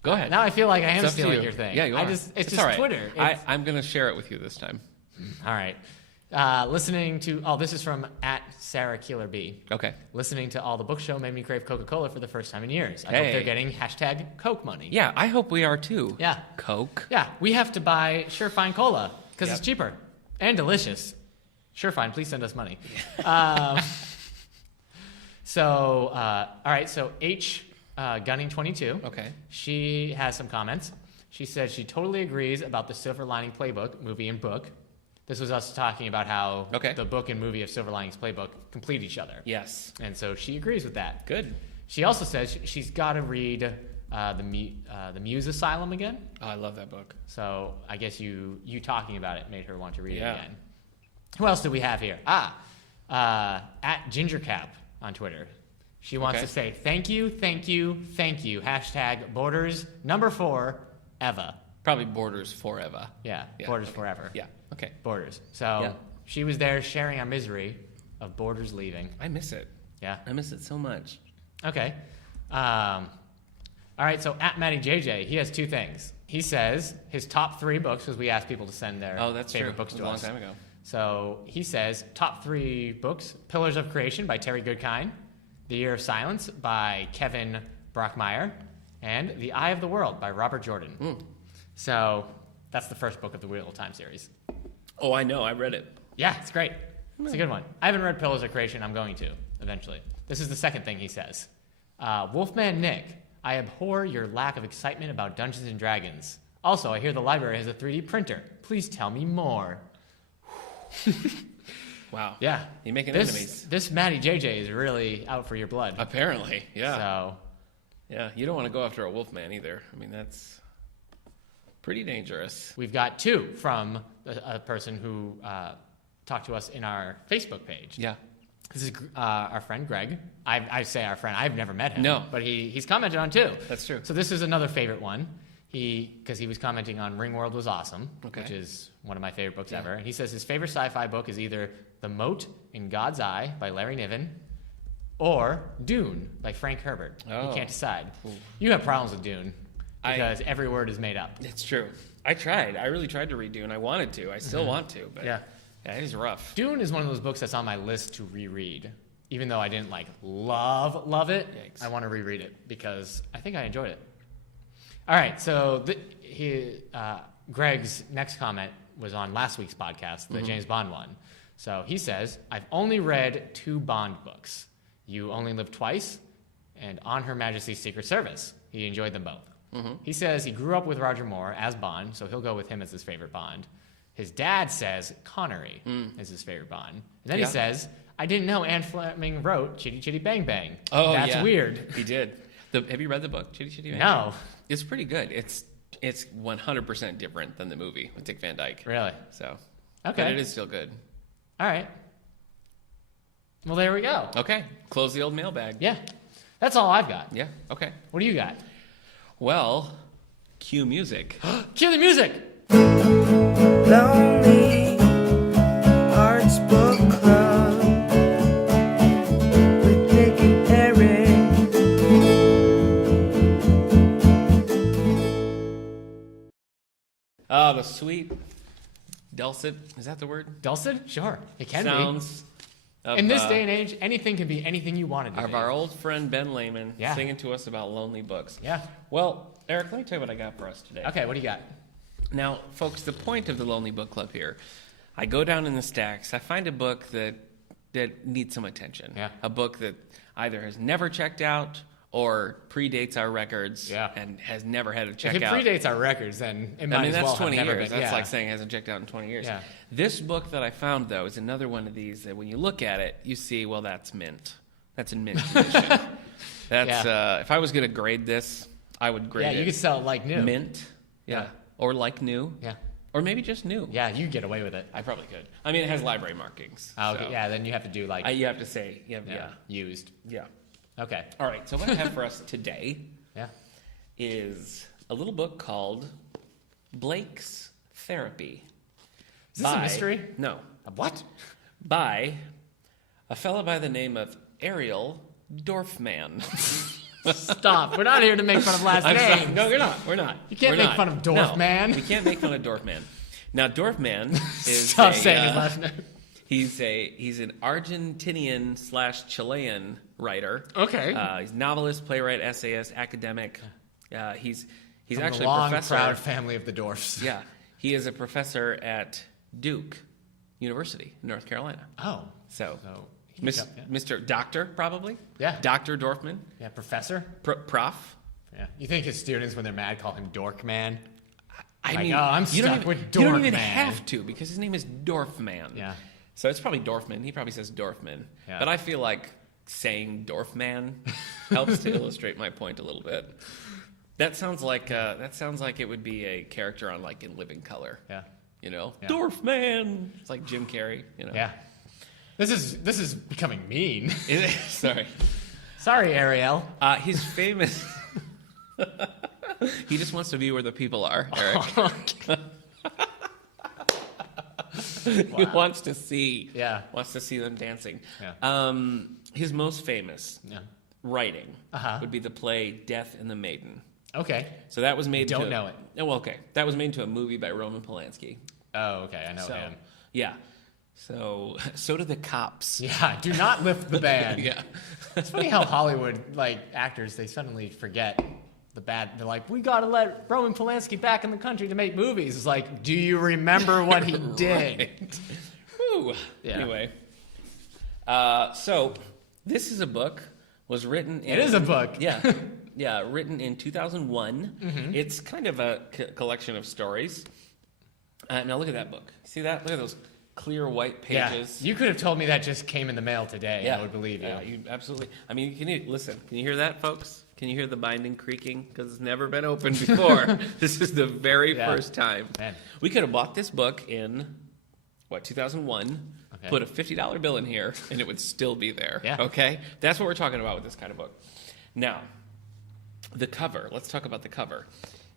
Go ahead. Now I feel like I am It's up to stealing you. your thing. Yeah, you are. It's just all right. Twitter. I'm going to share it with you this time. All right. Listening to, this is from @SarahKeelerB. Okay. Listening to All the Book Show made me crave Coca-Cola for the first time in years. I Hey. hope they're getting #Coke money. Yeah, I hope we are too. Yeah. Coke. Yeah, we have to buy Surefine Cola because Yep. it's cheaper and delicious. Surefine, please send us money. All right, so Gunning 22. Okay. She has some comments. She said she totally agrees about the Silver Lining Playbook, movie and book. This was us talking about how the book and movie of Silver Linings Playbook complete each other. Yes. And so she agrees with that. Good. She also says she's got to read the Muse Asylum again. Oh, I love that book. So I guess you talking about it made her want to read it again. Who else do we have here? At GingerCap on Twitter. She wants to say, thank you, thank you, thank you. # Borders #4, Eva. Probably Borders forever. Yeah, Borders forever. Yeah, okay. Borders. So she was there sharing our misery of Borders leaving. I miss it. Yeah. I miss it so much. Okay. All right, so at Matty JJ, he has 2 things. He says his top 3 books, because we asked people to send their favorite books to us. A long time ago. So he says top 3 books: Pillars of Creation by Terry Goodkind, The Year of Silence by Kevin Brockmeyer, and The Eye of the World by Robert Jordan. So that's the first book of the Wheel of Time series. Oh, I know. I read it. Yeah, it's great. It's a good one. I haven't read Pillars of Creation. I'm going to eventually. This is the second thing he says. Wolfman Nick, I abhor your lack of excitement about Dungeons and Dragons. Also, I hear the library has a 3D printer. Please tell me more. Wow. Yeah. You're making enemies. This Matty JJ is really out for your blood. Apparently, yeah. So. Yeah, you don't want to go after a wolfman either. I mean, that's pretty dangerous. We've got 2 from a person who talked to us in our Facebook page. Yeah. This is our friend Greg. I say our friend. I've never met him. No. But he's commented on 2. That's true. So this is another favorite one. Because he was commenting on Ringworld Was Awesome, which is one of my favorite books ever. And he says his favorite sci-fi book is either The Moat in God's Eye by Larry Niven or Dune by Frank Herbert. He can't decide. Ooh. You have problems with Dune because every word is made up. It's true. I tried. I really tried to read Dune. I wanted to. I still want to. But yeah, it is rough. Dune is one of those books that's on my list to reread. Even though I didn't love it, I want to reread it because I think I enjoyed it. All right, so Greg's next comment was on last week's podcast, the James Bond one. So he says, I've only read 2 Bond books, You Only Live Twice and On Her Majesty's Secret Service. He enjoyed them both. He says he grew up with Roger Moore as Bond, so he'll go with him as his favorite Bond. His dad says Connery is his favorite Bond. And then he says, I didn't know Anne Fleming wrote Chitty Chitty Bang Bang. Oh, That's weird. He did. Have you read the book, Chitty Chitty Bang Bang? No. It's pretty good. It's 100% different than the movie with Dick Van Dyke. Really? So, okay. But it is still good. All right. Well, there we go. Okay. Close the old mailbag. Yeah. That's all I've got. Yeah. Okay. What do you got? Well, cue music. Cue the music! Lonely Arts Book Club with Nick and Eric. The sweet, dulcet, is that the word? Dulcet? Sure. It can Sounds be. In this day and age, anything can be anything you want it to be. Of our old friend Ben Lehman singing to us about lonely books. Yeah. Well, Eric, let me tell you what I got for us today. Okay, what do you got? Now, folks, the point of the Lonely Book Club here, I go down in the stacks, I find a book that needs some attention. Yeah. A book that either has never checked out or predates our records and has never had a checkout. If it predates our records, then it might as well that's 20 have never years. been. That's like saying it hasn't checked out in 20 years. Yeah. This book that I found, though, is another one of these that when you look at it, you see, well, that's mint. That's in mint condition. That's if I was going to grade this, I would grade it. Yeah, you could sell it like new. Mint. Yeah. Or like new. Yeah. Or maybe just new. Yeah, you could get away with it. I probably could. I mean, it has library markings. Oh, okay. Yeah, then you have to do like... you have to say, used. Yeah. Okay. All right, so what I have for us today Yeah. is a little book called Blake's Therapy. Is this a mystery? No. A what? By a fellow by the name of Ariel Dorfman. Stop. We're not here to make fun of last names. No, you're not. We're not. You can't make fun of Dorfman. No, we can't make fun of Dorfman. Now, Dorfman is Stop saying his last name. He's an Argentinian / Chilean writer. Okay. He's novelist, playwright, essayist, academic. He's From actually the long, a professor. proud family of the Dorfs. Yeah, he is a professor at Duke University, North Carolina. Oh. So yeah. Mr. Doctor, probably? Yeah. Dr. Dorfman? Yeah, professor? Prof? Yeah. You think his students, when they're mad, call him Dork Man? I mean, I'm stuck with Dorfman. You don't even have to, because his name is Dorfman. Yeah. So it's probably Dorfman. He probably says Dorfman. Yeah. But I feel like saying Dorfman helps to illustrate my point a little bit. That sounds like it would be a character on like In Living Color. Yeah. You know, yeah. Dorfman. It's like Jim Carrey. You know. Yeah. This is becoming mean. Sorry, Ariel. He's famous. He just wants to be where the people are, Eric. He wants to see them dancing. Yeah. His most famous writing would be the play Death and the Maiden. Okay. So that was made Don't know it. Oh, well, okay. That was made into a movie by Roman Polanski. Oh, okay. I know him. Yeah. So do the Cops. Yeah, do not lift the band. Yeah. It's funny how Hollywood, like, actors, they suddenly forget the bad. They're like, we got to let Roman Polanski back in the country to make movies. It's like, do you remember what he did? Right. Whew. Yeah. Anyway. So this is a book. Was written in... It is a book. Yeah. Yeah, written in 2001. Mm-hmm. It's kind of a collection of stories. Now look at that book. See that? Look at those clear white pages. Yeah. You could have told me that just came in the mail today. Yeah. I would believe you. Yeah, you absolutely. I mean, listen. Can you hear that, folks? Can you hear the binding creaking? Because it's never been opened before. This is the very first time. Man. We could have bought this book in, 2001. Okay. Put a $50 bill in here, and it would still be there. Yeah. Okay? That's what we're talking about with this kind of book. Now, the cover. Let's talk about the cover.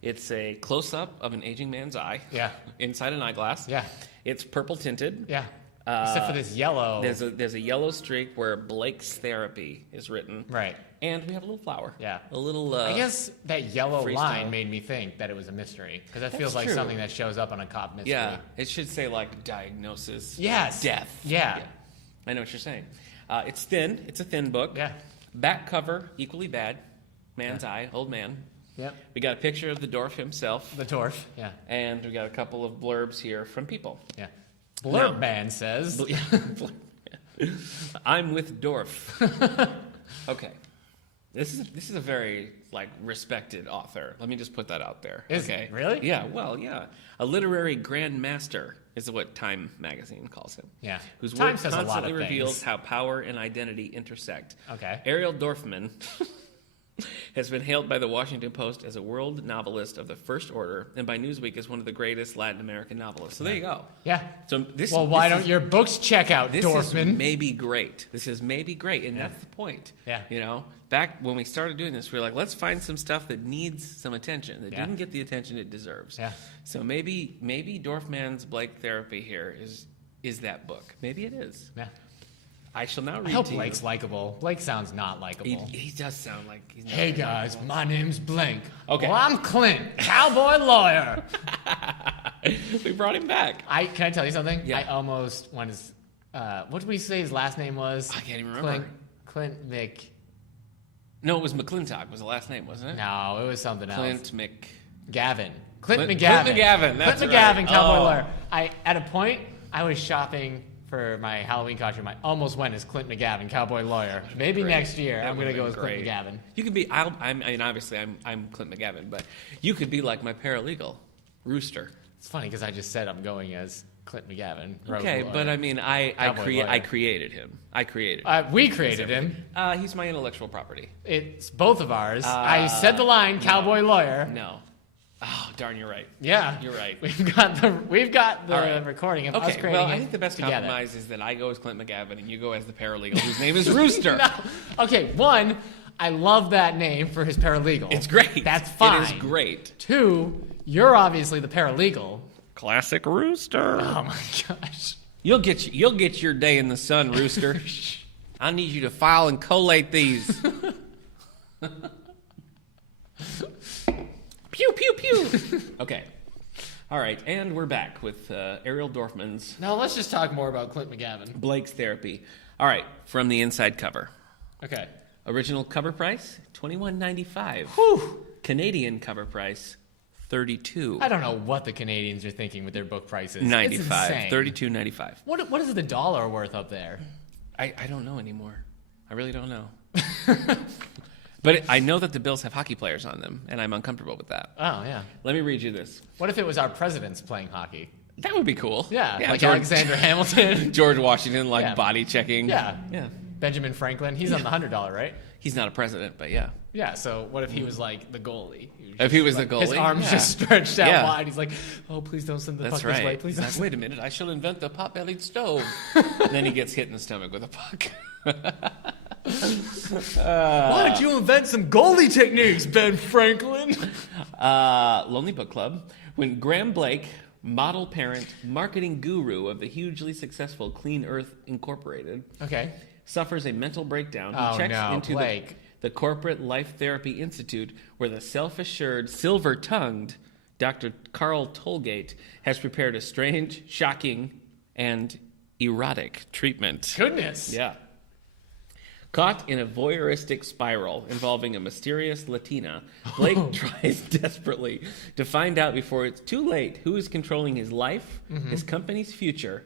It's a close-up of an aging man's eye. Yeah. Inside an eyeglass. Yeah. It's purple tinted. Yeah. Except for this yellow. There's a yellow streak where Blake's Therapy is written. Right. And we have a little flower. Yeah. A little. I guess that yellow freestyle. line made me think that it was a mystery, because that feels like true. something that shows up on a cop mystery. Yeah. It should say like diagnosis. Yes. Death. Yeah. I know what you're saying. It's thin. It's a thin book. Yeah. Back cover, equally bad. Man's eye, old man. Yep. We got a picture of the dwarf himself. The dwarf. Yeah. And we got a couple of blurbs here from people. Yeah. Blurb Man says. I'm with Dorf. Okay. This is a very respected author. Let me just put that out there. Is okay. it? Really? Yeah, well, yeah. A literary grand master is what Time magazine calls him. Yeah. Whose Time work says a lot of constantly reveals things. how power and identity intersect. Okay. Ariel Dorfman has been hailed by the Washington Post as a world novelist of the first order, and by Newsweek as one of the greatest Latin American novelists. So there you go. Yeah. So why don't your books check out, this Dorfman? is maybe great. This is maybe great, and that's the point. Yeah. You know, back when we started doing this, we were like, let's find some stuff that needs some attention, that didn't get the attention it deserves. Yeah. So maybe Dorfman's Blake Therapy here is that book. Maybe it is. Yeah. I shall now read I hope to you. Blake's likable. Blake sounds not likable. He does sound like he's not Hey very guys, likable. my name's Blake. Okay. Well, I'm Clint, cowboy lawyer. We brought him back. Can I tell you something? Yeah. I almost want his. What did we say his last name was? I can't even remember. Clint Mc. No, it was McClintock was the last name, wasn't it? No, it was something else. Gavin. Clint Clint McGavin. McGavin, that's Clint right. McGavin, cowboy Oh. lawyer. At a point, I was shopping for my Halloween costume. I almost went as Clint McGavin, cowboy lawyer. Maybe Great. next year That I'm going to would've go been as Clint great. McGavin. You could be. I mean, obviously, I'm Clint McGavin, but you could be like my paralegal, Rooster. It's funny because I just said I'm going as Clint McGavin. rogue Okay, lawyer. but I mean, I Cowboy lawyer. created him. I created him. We created him. He's my intellectual property. It's both of ours. I said the line, cowboy lawyer. No. Oh, darn, you're right. Yeah, You're right. We've got the All right. recording of us Okay, creating well, I it think the best together. compromise is that I go as Clint McGavin and you go as the paralegal, whose name is Rooster. No. Okay, one, I love that name for his paralegal. It's great. That's fine. It is great. Two, you're obviously the paralegal. Classic Rooster. Oh my gosh. You'll get your day in the sun, Rooster. I need you to file and collate these. Pew, pew, pew. Okay. All right, and we're back with Ariel Dorfman's Now let's just talk more about Clint McGavin. Blake's Therapy. All right, from the inside cover. Okay. Original cover price, $21.95. Whew. Canadian cover price, $32. I don't know what the Canadians are thinking with their book prices. It's 95. insane. $32.95. What is the dollar worth up there? I don't know anymore. I really don't know. But I know that the Bills have hockey players on them, and I'm uncomfortable with that. Oh, yeah. Let me read you this. What if it was our presidents playing hockey? That would be cool. Yeah, like Alexander Hamilton. George Washington, body checking. Yeah. Yeah. Benjamin Franklin. He's on the $100, right? He's not a president, but yeah. Yeah, so what if he was like the goalie? If he was the goalie? His arms just stretched out wide. He's like, oh, please don't send the puck this way. Please don't. Like, wait a minute, I shall invent the pot-bellied stove. And then he gets hit in the stomach with a puck. Why don't you invent some goalie techniques, Ben Franklin? Lonely Book Club. When Graham Blake, model parent, marketing guru of the hugely successful Clean Earth Incorporated, suffers a mental breakdown, he checks into the Corporate Life Therapy Institute, where the self-assured, silver-tongued Dr. Carl Tollgate has prepared a strange, shocking, and erotic treatment. Goodness. Yeah. Caught in a voyeuristic spiral involving a mysterious Latina, Blake tries desperately to find out before it's too late who is controlling his life, his company's future,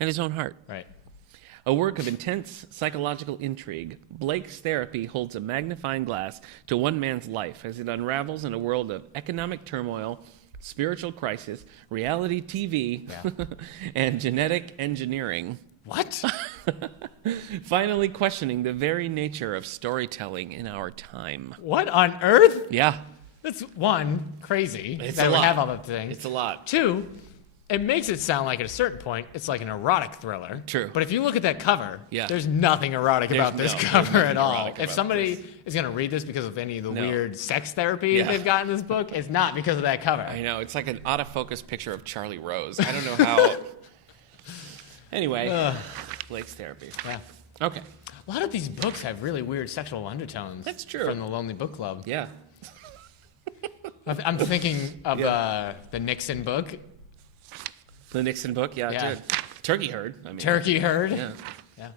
and his own heart. Right. A work of intense psychological intrigue, Blake's therapy holds a magnifying glass to one man's life as it unravels in a world of economic turmoil, spiritual crisis, reality TV, and genetic engineering. What? Finally questioning the very nature of storytelling in our time. What on earth? Yeah. That's one, crazy. It's that a we lot. have all the things. It's a lot. Two, it makes it sound like at a certain point it's like an erotic thriller. True. But if you look at that cover, there's nothing erotic about this cover at all. If somebody is going to read this because of any of the weird sex therapy they've got in this book, it's not because of that cover. I know. It's like an out-of-focus picture of Charlie Rose. I don't know how... Anyway, Blake's therapy. Yeah. Okay. A lot of these books have really weird sexual undertones. That's true. From the Lonely Book Club. Yeah. I'm thinking of the Nixon book. The Nixon book? Yeah. Dude. Turkey Herd. Turkey Herd. Yeah.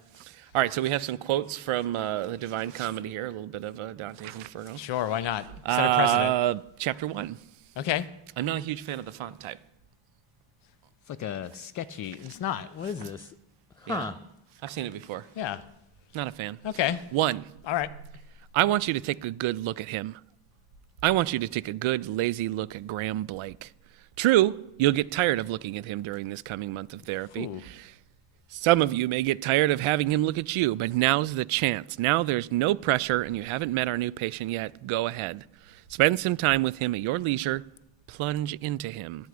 All right, so we have some quotes from the Divine Comedy here, a little bit of Dante's Inferno. Sure, why not? Set a precedent. Chapter 1. Okay. I'm not a huge fan of the font type. It's like a sketchy. It's not. What is this? Yeah. I've seen it before. Yeah. Not a fan. Okay. 1. All right. I want you to take a good look at him. I want you to take a good, lazy look at Graham Blake. True, you'll get tired of looking at him during this coming month of therapy. Ooh. Some of you may get tired of having him look at you, but now's the chance. Now there's no pressure and you haven't met our new patient yet. Go ahead. Spend some time with him at your leisure. Plunge into him.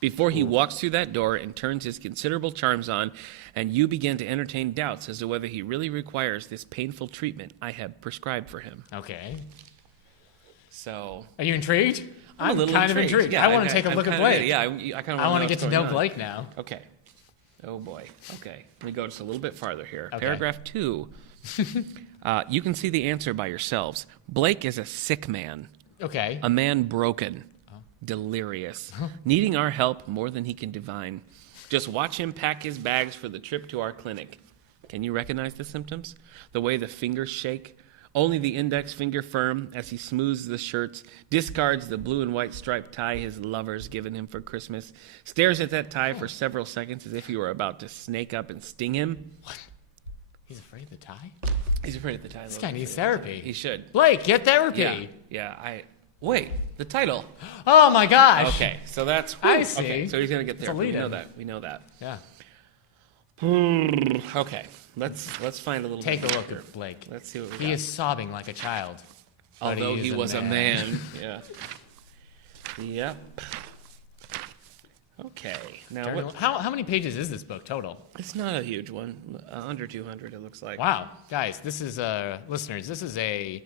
Before he walks through that door and turns his considerable charms on, and you begin to entertain doubts as to whether he really requires this painful treatment I have prescribed for him. Okay. So... Are you intrigued? I'm a little kind of intrigued. Yeah, I want to take a look at Blake. I want to get to know Blake now. Okay. Oh, boy. Okay. Let me go just a little bit farther here. Okay. Paragraph 2. You can see the answer by yourselves. Blake is a sick man. Okay. A man broken. Delirious. Needing our help more than he can divine. Just watch him pack his bags for the trip to our clinic. Can you recognize the symptoms? The way the fingers shake? Only the index finger firm as he smooths the shirts, discards the blue and white striped tie his lover's given him for Christmas, stares at that tie for several seconds as if he were about to snake up and sting him. What? He's afraid of the tie? He's afraid of the tie. This guy needs therapy. He should. Blake, get therapy. Wait, the title. Oh my gosh. Okay, so that's... I see. Okay, so he's going to get therapy. We know that. Yeah. Okay, let's find a little Take bit a look at Blake. Let's see what we got. He is sobbing like a child. Although he was a man. Yeah. Yep. Okay. Now, how many pages is this book total? It's not a huge one. Under 200, it looks like. Wow. Guys, this is, listeners, this is a,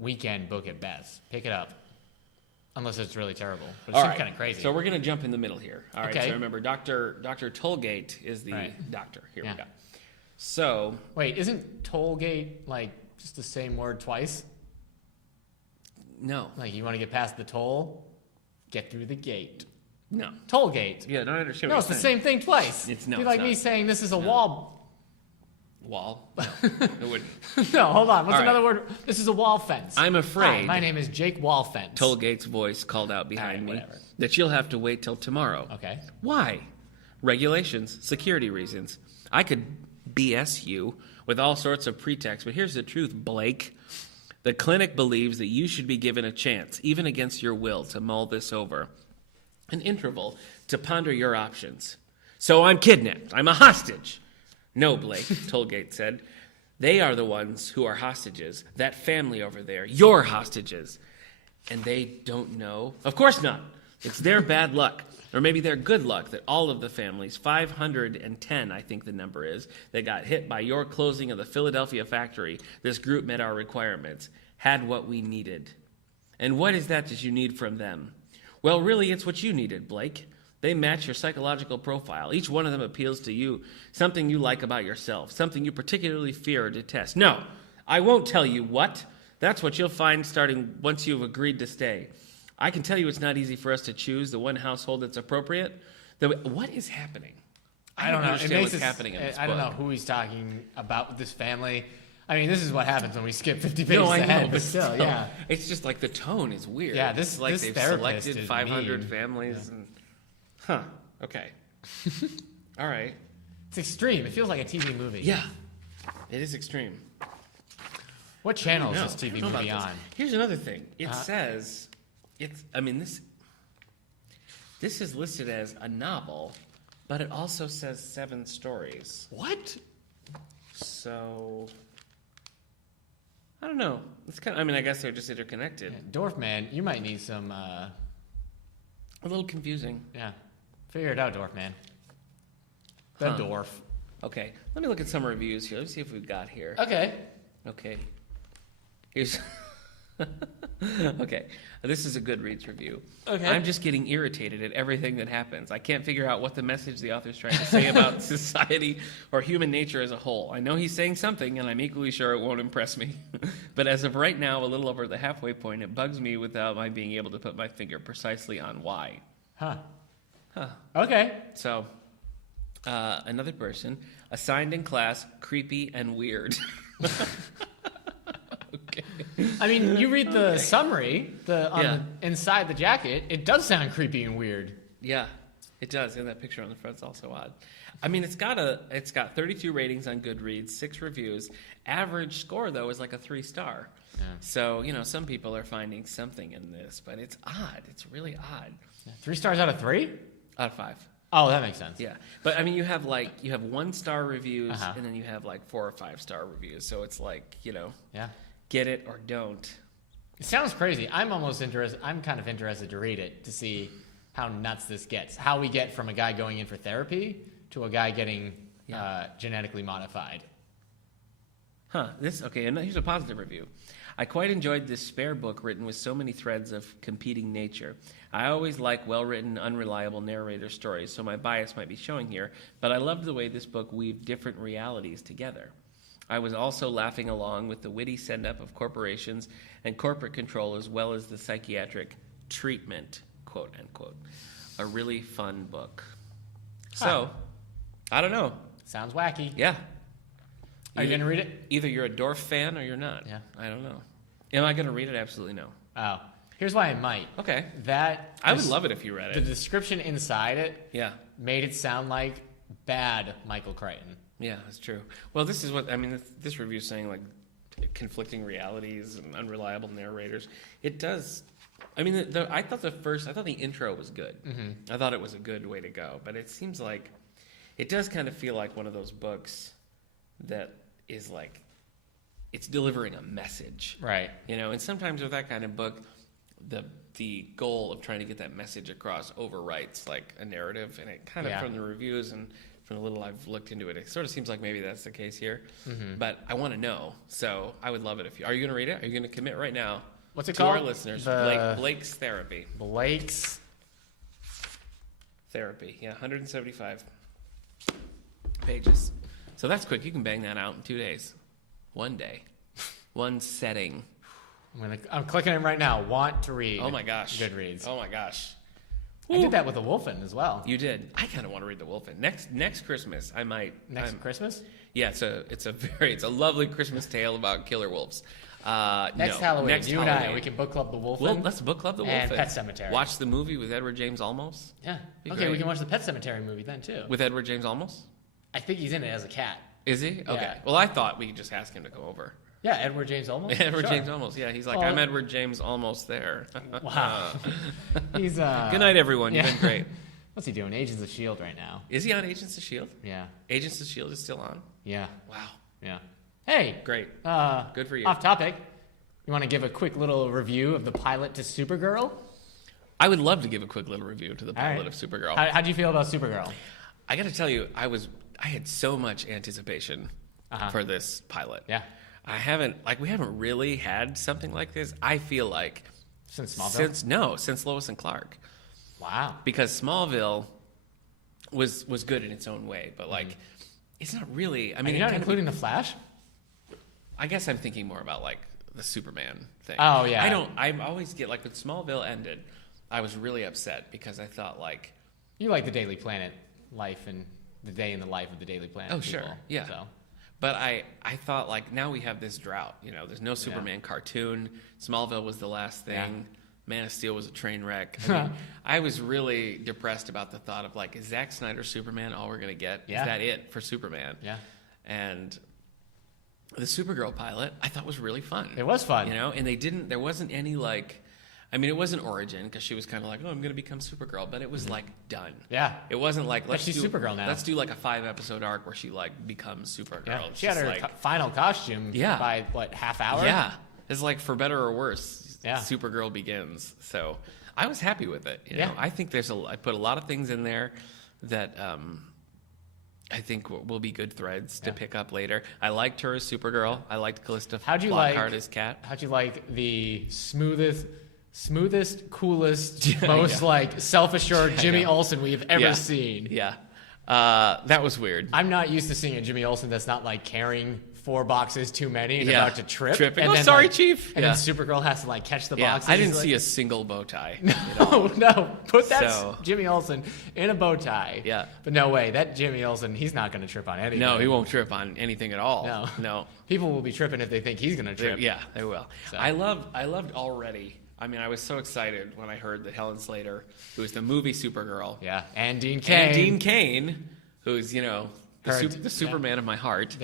weekend book at best. Pick it up. Unless it's really terrible. But it seems kind of crazy. So we're going to jump in the middle here. All right. Okay. So remember, Dr. Tollgate is the doctor. Here we go. So. Wait, isn't Tollgate just the same word twice? No. Like you want to get past the toll, get through the gate. No. Tollgate. Yeah, no, I understand. No, it's the same thing twice. It's It'd be like me saying this is a wall. Wall? No, it wouldn't. No, hold on. What's another word? This is a wall fence. I'm afraid. Hi, my name is Jake Wallfence. Tollgate's voice called out behind me that you'll have to wait till tomorrow. Okay. Why? Regulations, security reasons. I could BS you with all sorts of pretexts. But here's the truth, Blake. The clinic believes that you should be given a chance, even against your will, to mull this over. An interval to ponder your options. So I'm kidnapped. I'm a hostage. No, Blake, Tollgate said. They are the ones who are hostages. That family over there, you're hostages. And they don't know? Of course not. It's their bad luck, or maybe their good luck, that all of the families, 510, I think the number is, that got hit by your closing of the Philadelphia factory, this group met our requirements, had what we needed. And what is that you need from them? Well, really, it's what you needed, Blake. They match your psychological profile. Each one of them appeals to you, something you like about yourself, something you particularly fear or detest. No, I won't tell you what. That's what you'll find starting once you've agreed to stay. I can tell you it's not easy for us to choose the one household that's appropriate. What is happening? I don't know. understand what's happening in this book. I don't know who he's talking about with this family. I mean, this is what happens when we skip 50 pages I ahead. know, but still, yeah. It's just like the tone is weird. Yeah, it's like this they've therapist selected is 500 mean. families. Yeah. And, okay. All right. It's extreme. It feels like a TV movie. Yeah, it is extreme. What channel is No, this I TV don't know movie about on? this. Here's another thing. It says, this is listed as a novel, but it also says 7 stories. What? So, I don't know. It's kind of, I guess they're just interconnected. Yeah, Dorfman, you might need some, A little confusing. yeah. Figure it out, Dorfman. The Huh. Dwarf. Okay, let me look at some reviews here. Let's see if we've got here. Okay. Okay. Here's... Okay, this is a Goodreads review. Okay. I'm just getting irritated at everything that happens. I can't figure out what the message the author's trying to say about society or human nature as a whole. I know he's saying something, and I'm equally sure it won't impress me. But as of right now, a little over the halfway point, it bugs me without my being able to put my finger precisely on why. Huh. Okay. So, another person, assigned in class, creepy and weird. Okay. I mean, you read the summary inside the jacket. It does sound creepy and weird. Yeah, it does. And that picture on the front's also odd. I mean, it's got 32 ratings on Goodreads, 6 reviews. Average score though is like a 3-star. Yeah. So some people are finding something in this, but it's odd. It's really odd. 3 stars out of 3? Out of 5. Oh, that makes sense. Yeah, but I mean, you have 1-star reviews, and then you have 4 or 5-star reviews. So it's Yeah. Get it or don't. It sounds crazy. I'm kind of interested to read it to see how nuts this gets. How we get from a guy going in for therapy to a guy getting genetically modified. Okay, and here's a positive review. I quite enjoyed this spare book written with so many threads of competing nature. I always like well-written, unreliable narrator stories, so my bias might be showing here, but I loved the way this book weaved different realities together. I was also laughing along with the witty send-up of corporations and corporate control, as well as the psychiatric treatment, quote unquote. A really fun book. So, I don't know. Sounds wacky. Yeah. Are you going to read it? Either you're a Dorf fan or you're not. Yeah. I don't know. Am I going to read it? Absolutely no. Oh. Here's why I might. Okay. I would love it if you read The it. description inside it made it sound like bad Michael Crichton. Yeah, that's true. Well, this is this review is saying conflicting realities and unreliable narrators. It does. I mean, I thought the intro was good. Mm-hmm. I thought it was a good way to go, but it seems like it does kind of feel like one of those books that is it's delivering a message. Right. And sometimes with that kind of book, the goal of trying to get that message across overwrites a narrative, and it kind of from the reviews and from the little I've looked into it, it sort of seems like maybe that's the case here. Mm-hmm. But I want to know, so I would love it if you are you going to read it? Are you going to commit right now? What's it to called? Our listeners, Blake's Therapy. Blake's Therapy. Yeah, 175 pages. So that's quick. You can bang that out in 2 days, 1 day, one setting. I'm clicking it right now. Want to read. Oh my gosh. Goodreads. Oh my gosh. I did that with the Wolfen as well. You did. I kind of want to read the Wolfen. Next Christmas, I might. Christmas? Yeah, it's a lovely Christmas tale about killer wolves. Next Halloween, you and I, we can book club the Wolfen. Well, let's book club the Wolfen. And Pet Sematary. Watch the movie with Edward James Olmos. Yeah. Be Okay, great. we can watch the Pet Sematary movie then too. With Edward James Olmos? I think he's in it as a cat. Is he? Okay. Yeah. Well, I thought we could just ask him to come over. Yeah, Edward James Olmos. Edward Sure. James Olmos. Yeah, he's like, I'm Edward James almost there. Wow. He's Good night, everyone. You've been great. What's he doing? Agents of S.H.I.E.L.D. right now. Is he on Agents of S.H.I.E.L.D.? Yeah. Agents of S.H.I.E.L.D. is still on? Yeah. Wow. Yeah. Hey. Great. Good for you. Off topic. You want to give a quick little review of the pilot to Supergirl? I would love to give a quick little review to the pilot of Supergirl. How'd you feel about Supergirl? I got to tell you, I had so much anticipation for this pilot. Yeah. We haven't really had something like this. I feel like since Smallville. Since Lois and Clark. Wow. Because Smallville was good in its own way, but like it's not really. I mean, you're not including the Flash. I guess I'm thinking more about like the Superman thing. Oh yeah. I always get like when Smallville ended, I was really upset because I thought like you like the Daily Planet life and the day in the life of the Daily Planet. Oh people, sure, yeah. So. But I thought like now we have this drought. You know, there's no Superman cartoon. Smallville was the last thing. Yeah. Man of Steel was a train wreck. I mean, I was really depressed about the thought of like, is Zack Snyder's Superman all we're gonna get? Yeah. Is that it for Superman? Yeah. And the Supergirl pilot I thought was really fun. It was fun. You know, and there wasn't any like, I mean, it wasn't origin because she was kind of like, oh, I'm going to become Supergirl, but it was like done. Yeah. It wasn't like she's Supergirl now. Let's do like a 5-episode arc where she like becomes Supergirl. Yeah. It's She had just her like, final costume by what, half hour? Yeah. It's like for better or worse, Yeah. Supergirl begins. So I was happy with it. You know? Yeah. I think I put a lot of things in there that I think will be good threads to pick up later. I liked her as Supergirl. I liked Callista Flockhart as Cat. How'd you like the smoothest, coolest, most like self-assured Jimmy Olsen we've ever seen? Yeah. That was weird. I'm not used to seeing a Jimmy Olsen that's not like carrying 4 boxes too many and about to trip. Tripping. And Oh, then, sorry, like, Chief. And then Supergirl has to like catch the boxes. I didn't see a single bow tie. No. Put that Jimmy Olsen in a bow tie. Yeah. But no way. That Jimmy Olsen, he's not going to trip on anything. No, he won't trip on anything at all. No. People will be tripping if they think he's going to trip. Yeah, they will. So. I loved already. I mean, I was so excited when I heard that Helen Slater, who was the movie Supergirl. Yeah. And Dean Cain. Who's, you know, the Superman of my heart,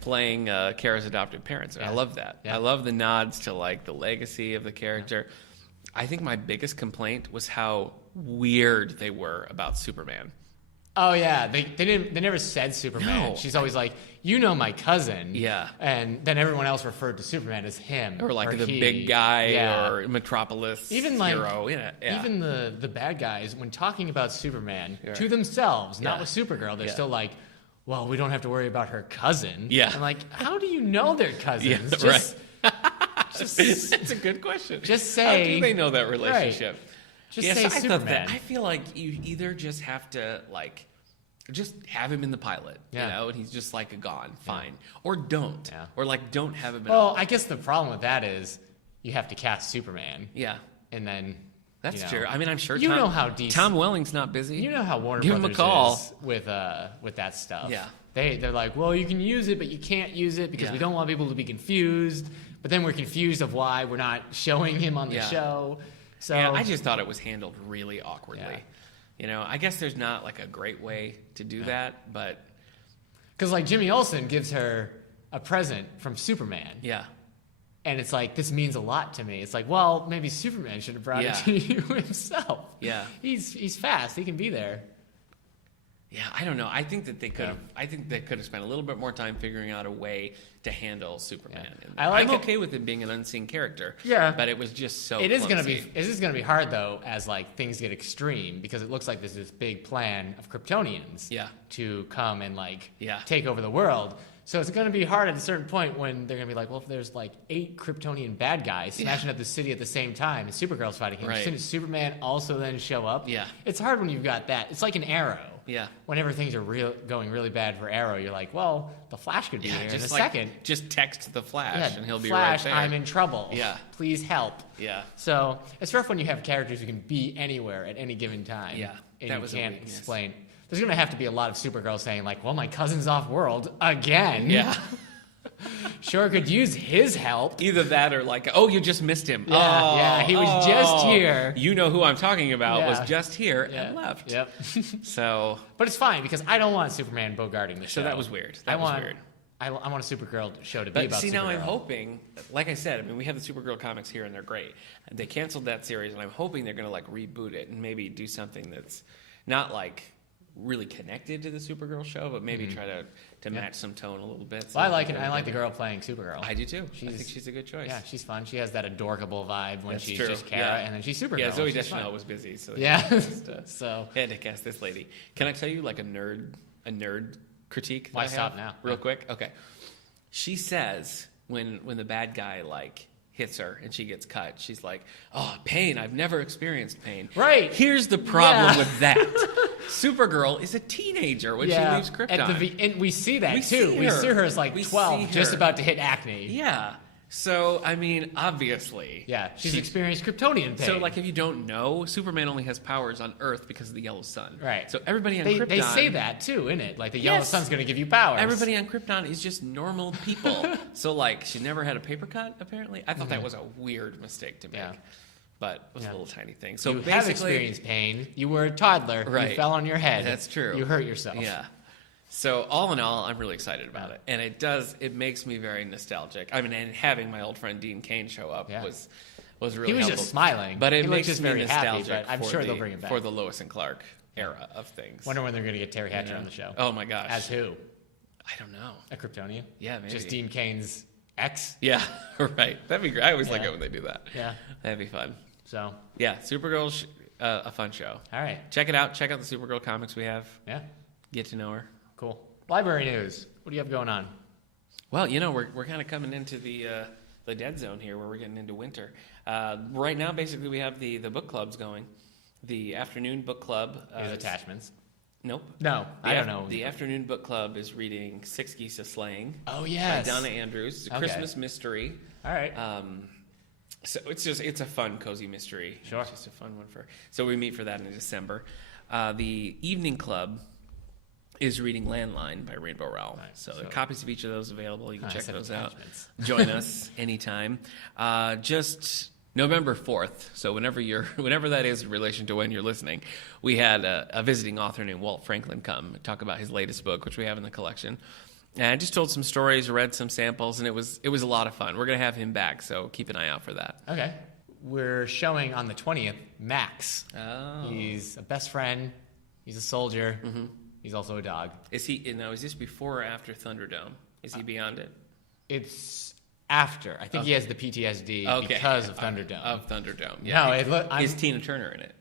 playing Kara's adopted parents. I love that. Yeah. I love the nods to like the legacy of the character. Yeah. I think my biggest complaint was how weird they were about Superman. Oh yeah, they never said Superman. No. She's always like, you know, my cousin. Yeah. And then everyone else referred to Superman as him or like the he. Big guy or Metropolis even hero. Even the bad guys when talking about Superman to themselves, not with Supergirl, they're still like, well, we don't have to worry about her cousin. Yeah. I'm like, how do you know they're cousins? Right. It's a good question. Just say. How do they know that relationship? Right. Just say Superman. I feel like you either just have to like just have him in the pilot, you know, and he's just like a gone, fine, or don't, or like don't have him. Well, I guess the problem with that is you have to cast Superman. Yeah, and then that's true. I mean, I'm sure you know how DC, Tom Welling's not busy. You know how Warner Give Brothers him a call. Is with that stuff. Yeah, they're like, well, you can use it, but you can't use it because we don't want people to be confused. But then we're confused of why we're not showing him on the show. So I just thought it was handled really awkwardly. Yeah. You know, I guess there's not like a great way to do that, but because like Jimmy Olsen gives her a present from Superman. Yeah. And it's like, this means a lot to me. It's like, well, maybe Superman should have brought it to you himself. Yeah. He's fast. He can be there. Yeah, I don't know. I think that they could have. I think they could have spent a little bit more time figuring out a way to handle Superman. Yeah. I'm okay with it being an unseen character. Yeah, but it was just so. It is gonna be hard though, as like things get extreme, because it looks like there's this big plan of Kryptonians. To come and like take over the world. So it's going to be hard at a certain point when they're going to be like, well, if there's like 8 Kryptonian bad guys smashing up the city at the same time and Supergirl's fighting him, shouldn't Superman also then show up? Yeah. It's hard when you've got that. It's like an Arrow. Yeah. Whenever things are going really bad for Arrow, you're like, well, the Flash could be here in a second. Just text the Flash and he'll be right there. Flash, I'm in trouble. Yeah. Please help. Yeah. So it's rough when you have characters who can be anywhere at any given time. Yeah. And you can't explain. There's going to have to be a lot of Supergirl saying like, well, my cousin's off world again. Yeah. Sure could use his help. Either that or like, oh, you just missed him. Yeah, he was just here. You know who I'm talking about was just here and left. Yep. So, but it's fine because I don't want Superman bogarting the show. So that was weird. I want a Supergirl show to be about see, Supergirl. now I'm hoping, like I said, I mean, we have the Supergirl comics here and they're great. They canceled that series, and I'm hoping they're going to like reboot it and maybe do something that's not like really connected to the Supergirl show, but maybe try to match some tone a little bit. Well, I like it. I like the girl playing Supergirl. I do too. I think she's a good choice. Yeah, she's fun. She has that adorkable vibe when she's true. just Kara, and then she's Supergirl. Yeah, Zoe Deschanel was busy, so so I had to cast this lady. Can I tell you like a nerd critique? Why stop now? Real quick, okay. She says when the bad guy like hits her and she gets cut, she's like, "Oh, pain! I've never experienced pain." Right. Here's the problem with that. Supergirl is a teenager when she leaves Krypton. And we see that too. We see her as like 12, just about to hit acne. Yeah. So, I mean, obviously. Yeah, she's experienced Kryptonian pain. So, like, if you don't know, Superman only has powers on Earth because of the yellow sun. Right. So, everybody on Krypton... They say that, too, in it. Like, the yellow sun's going to give you powers. Everybody on Krypton is just normal people. So, like, she never had a paper cut, apparently. I thought that was a weird mistake to make. Yeah. But it was a little tiny thing. So, you have experienced pain. You were a toddler. Right. You fell on your head. That's true. You hurt yourself. Yeah. So all in all, I'm really excited about it, and it makes me very nostalgic. I mean, and having my old friend Dean Cain show up was really he was helpful. Just smiling, but it makes just me very nostalgic. Happy, but I'm sure they'll bring it back for the Lois and Clark era of things. Wonder when they're going to get Terry Hatcher on the show. Oh my gosh, as who? I don't know. A Kryptonian? Yeah, maybe. Just Dean Cain's ex? Yeah, right. That'd be great. I always like it when they do that. Yeah, that'd be fun. So yeah, Supergirl's a fun show. All right, check it out. Check out the Supergirl comics we have. Yeah, get to know her. Cool. Library news. What do you have going on? Well, you know, we're kind of coming into the dead zone here, where we're getting into winter. Right now, basically, we have the book clubs going. The afternoon book club. Is attachments. Nope. No, I don't know. The afternoon book club is reading Six Geese A-Slaying. Oh yes. By Donna Andrews. It's a Christmas mystery. All right. So it's a fun, cozy mystery. Sure. It's just a fun one so we meet for that in December. The evening club is reading Landline by Rainbow Rowell. Right, so there are copies of each of those available. You can check those out. Join us anytime. Just November 4th, so whenever that is in relation to when you're listening, we had a visiting author named Walt Franklin come and talk about his latest book, which we have in the collection. And I just told some stories, read some samples, and it was a lot of fun. We're going to have him back, so keep an eye out for that. Okay. We're showing on the 20th Max. Oh. He's a best friend. He's a soldier. Mm-hmm. He's also a dog. Is this before or after Thunderdome? Is he beyond it? It's after. I think he has the PTSD because of Thunderdome. Of Thunderdome. Yeah. No, is Tina Turner in it?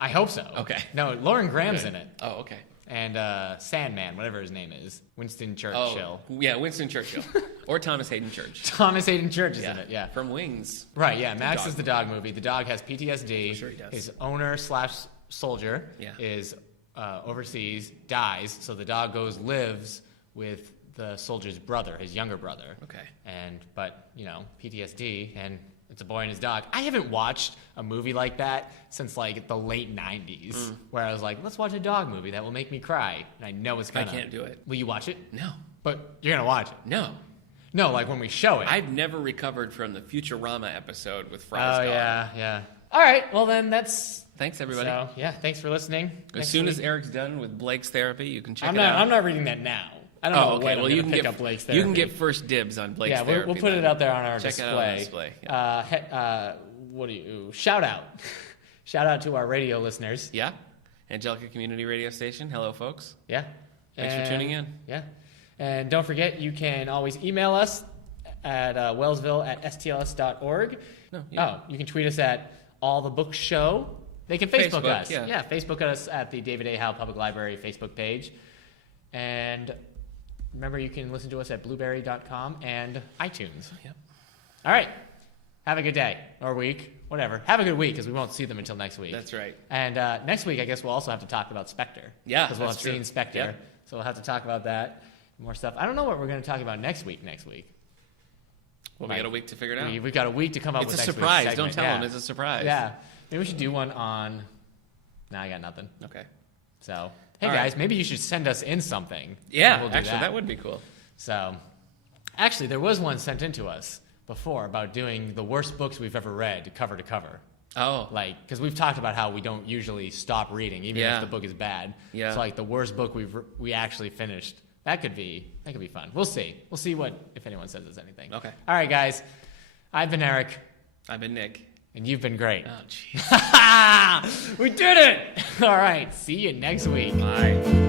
I hope so. Okay. No, Lauren Graham's in it. Oh, okay. And Sandman, whatever his name is, Winston Churchill. Oh, yeah, Winston Churchill. Or Thomas Hayden Church. Thomas Hayden Church is in it, yeah. From Wings. Right, yeah. Max is the dog movie. The dog has PTSD. I'm sure he does. His owner/soldier is overseas, dies, so the dog lives with the soldier's brother, his younger brother. Okay. But PTSD, and it's a boy and his dog. I haven't watched a movie like that since like the late 90s, where I was like, let's watch a dog movie that will make me cry. And I know it's gonna. I can't do it. Will you watch it? No. But you're gonna watch it? No. No, like when we show it. I've never recovered from the Futurama episode with Fry's dog. Oh, yeah. All right, well then that's... Thanks, everybody. So, yeah, thanks for listening. As soon as Eric's done with Blake's therapy, you can check it out. I'm not reading that now. I don't know when I'm going to pick up Blake's therapy. You can get first dibs on Blake's therapy. Yeah, we'll put it out there on our display. Check it out on display. Yeah. Shout out. Shout out to our radio listeners. Yeah. Angelica Community Radio Station. Hello, folks. Yeah. Thanks for tuning in. Yeah. And don't forget, you can always email us at wellsville@stls.org. You can tweet us at All the Books Show. They can Facebook us. Yeah, Facebook us at the David A. Howe Public Library Facebook page. And remember, you can listen to us at blueberry.com and iTunes. Yep. All right. Have a good day or week, whatever. Have a good week, because we won't see them until next week. That's right. And next week, I guess we'll also have to talk about Spectre. Yeah, because we'll have seen Spectre. Yep. So we'll have to talk about that. More stuff. I don't know what we're going to talk about next week. Well, we got a week to figure it out. We've got a week to come up with next week's surprise. segment. Don't tell them it's a surprise. Yeah. Maybe we should do one on... No, I got nothing. Okay. So, hey, guys, maybe you should send us in something. Yeah, actually, that would be cool. So, Actually, there was one sent in to us before about doing the worst books we've ever read cover to cover. Oh. Like, because we've talked about how we don't usually stop reading, even if the book is bad. Yeah. So, like, the worst book we actually finished. That could be fun. We'll see. We'll see if anyone says there's anything. Okay. All right, guys. I've been Eric. I've been Nick. And you've been great. Oh, jeez. We did it! All right. See you next week. Bye.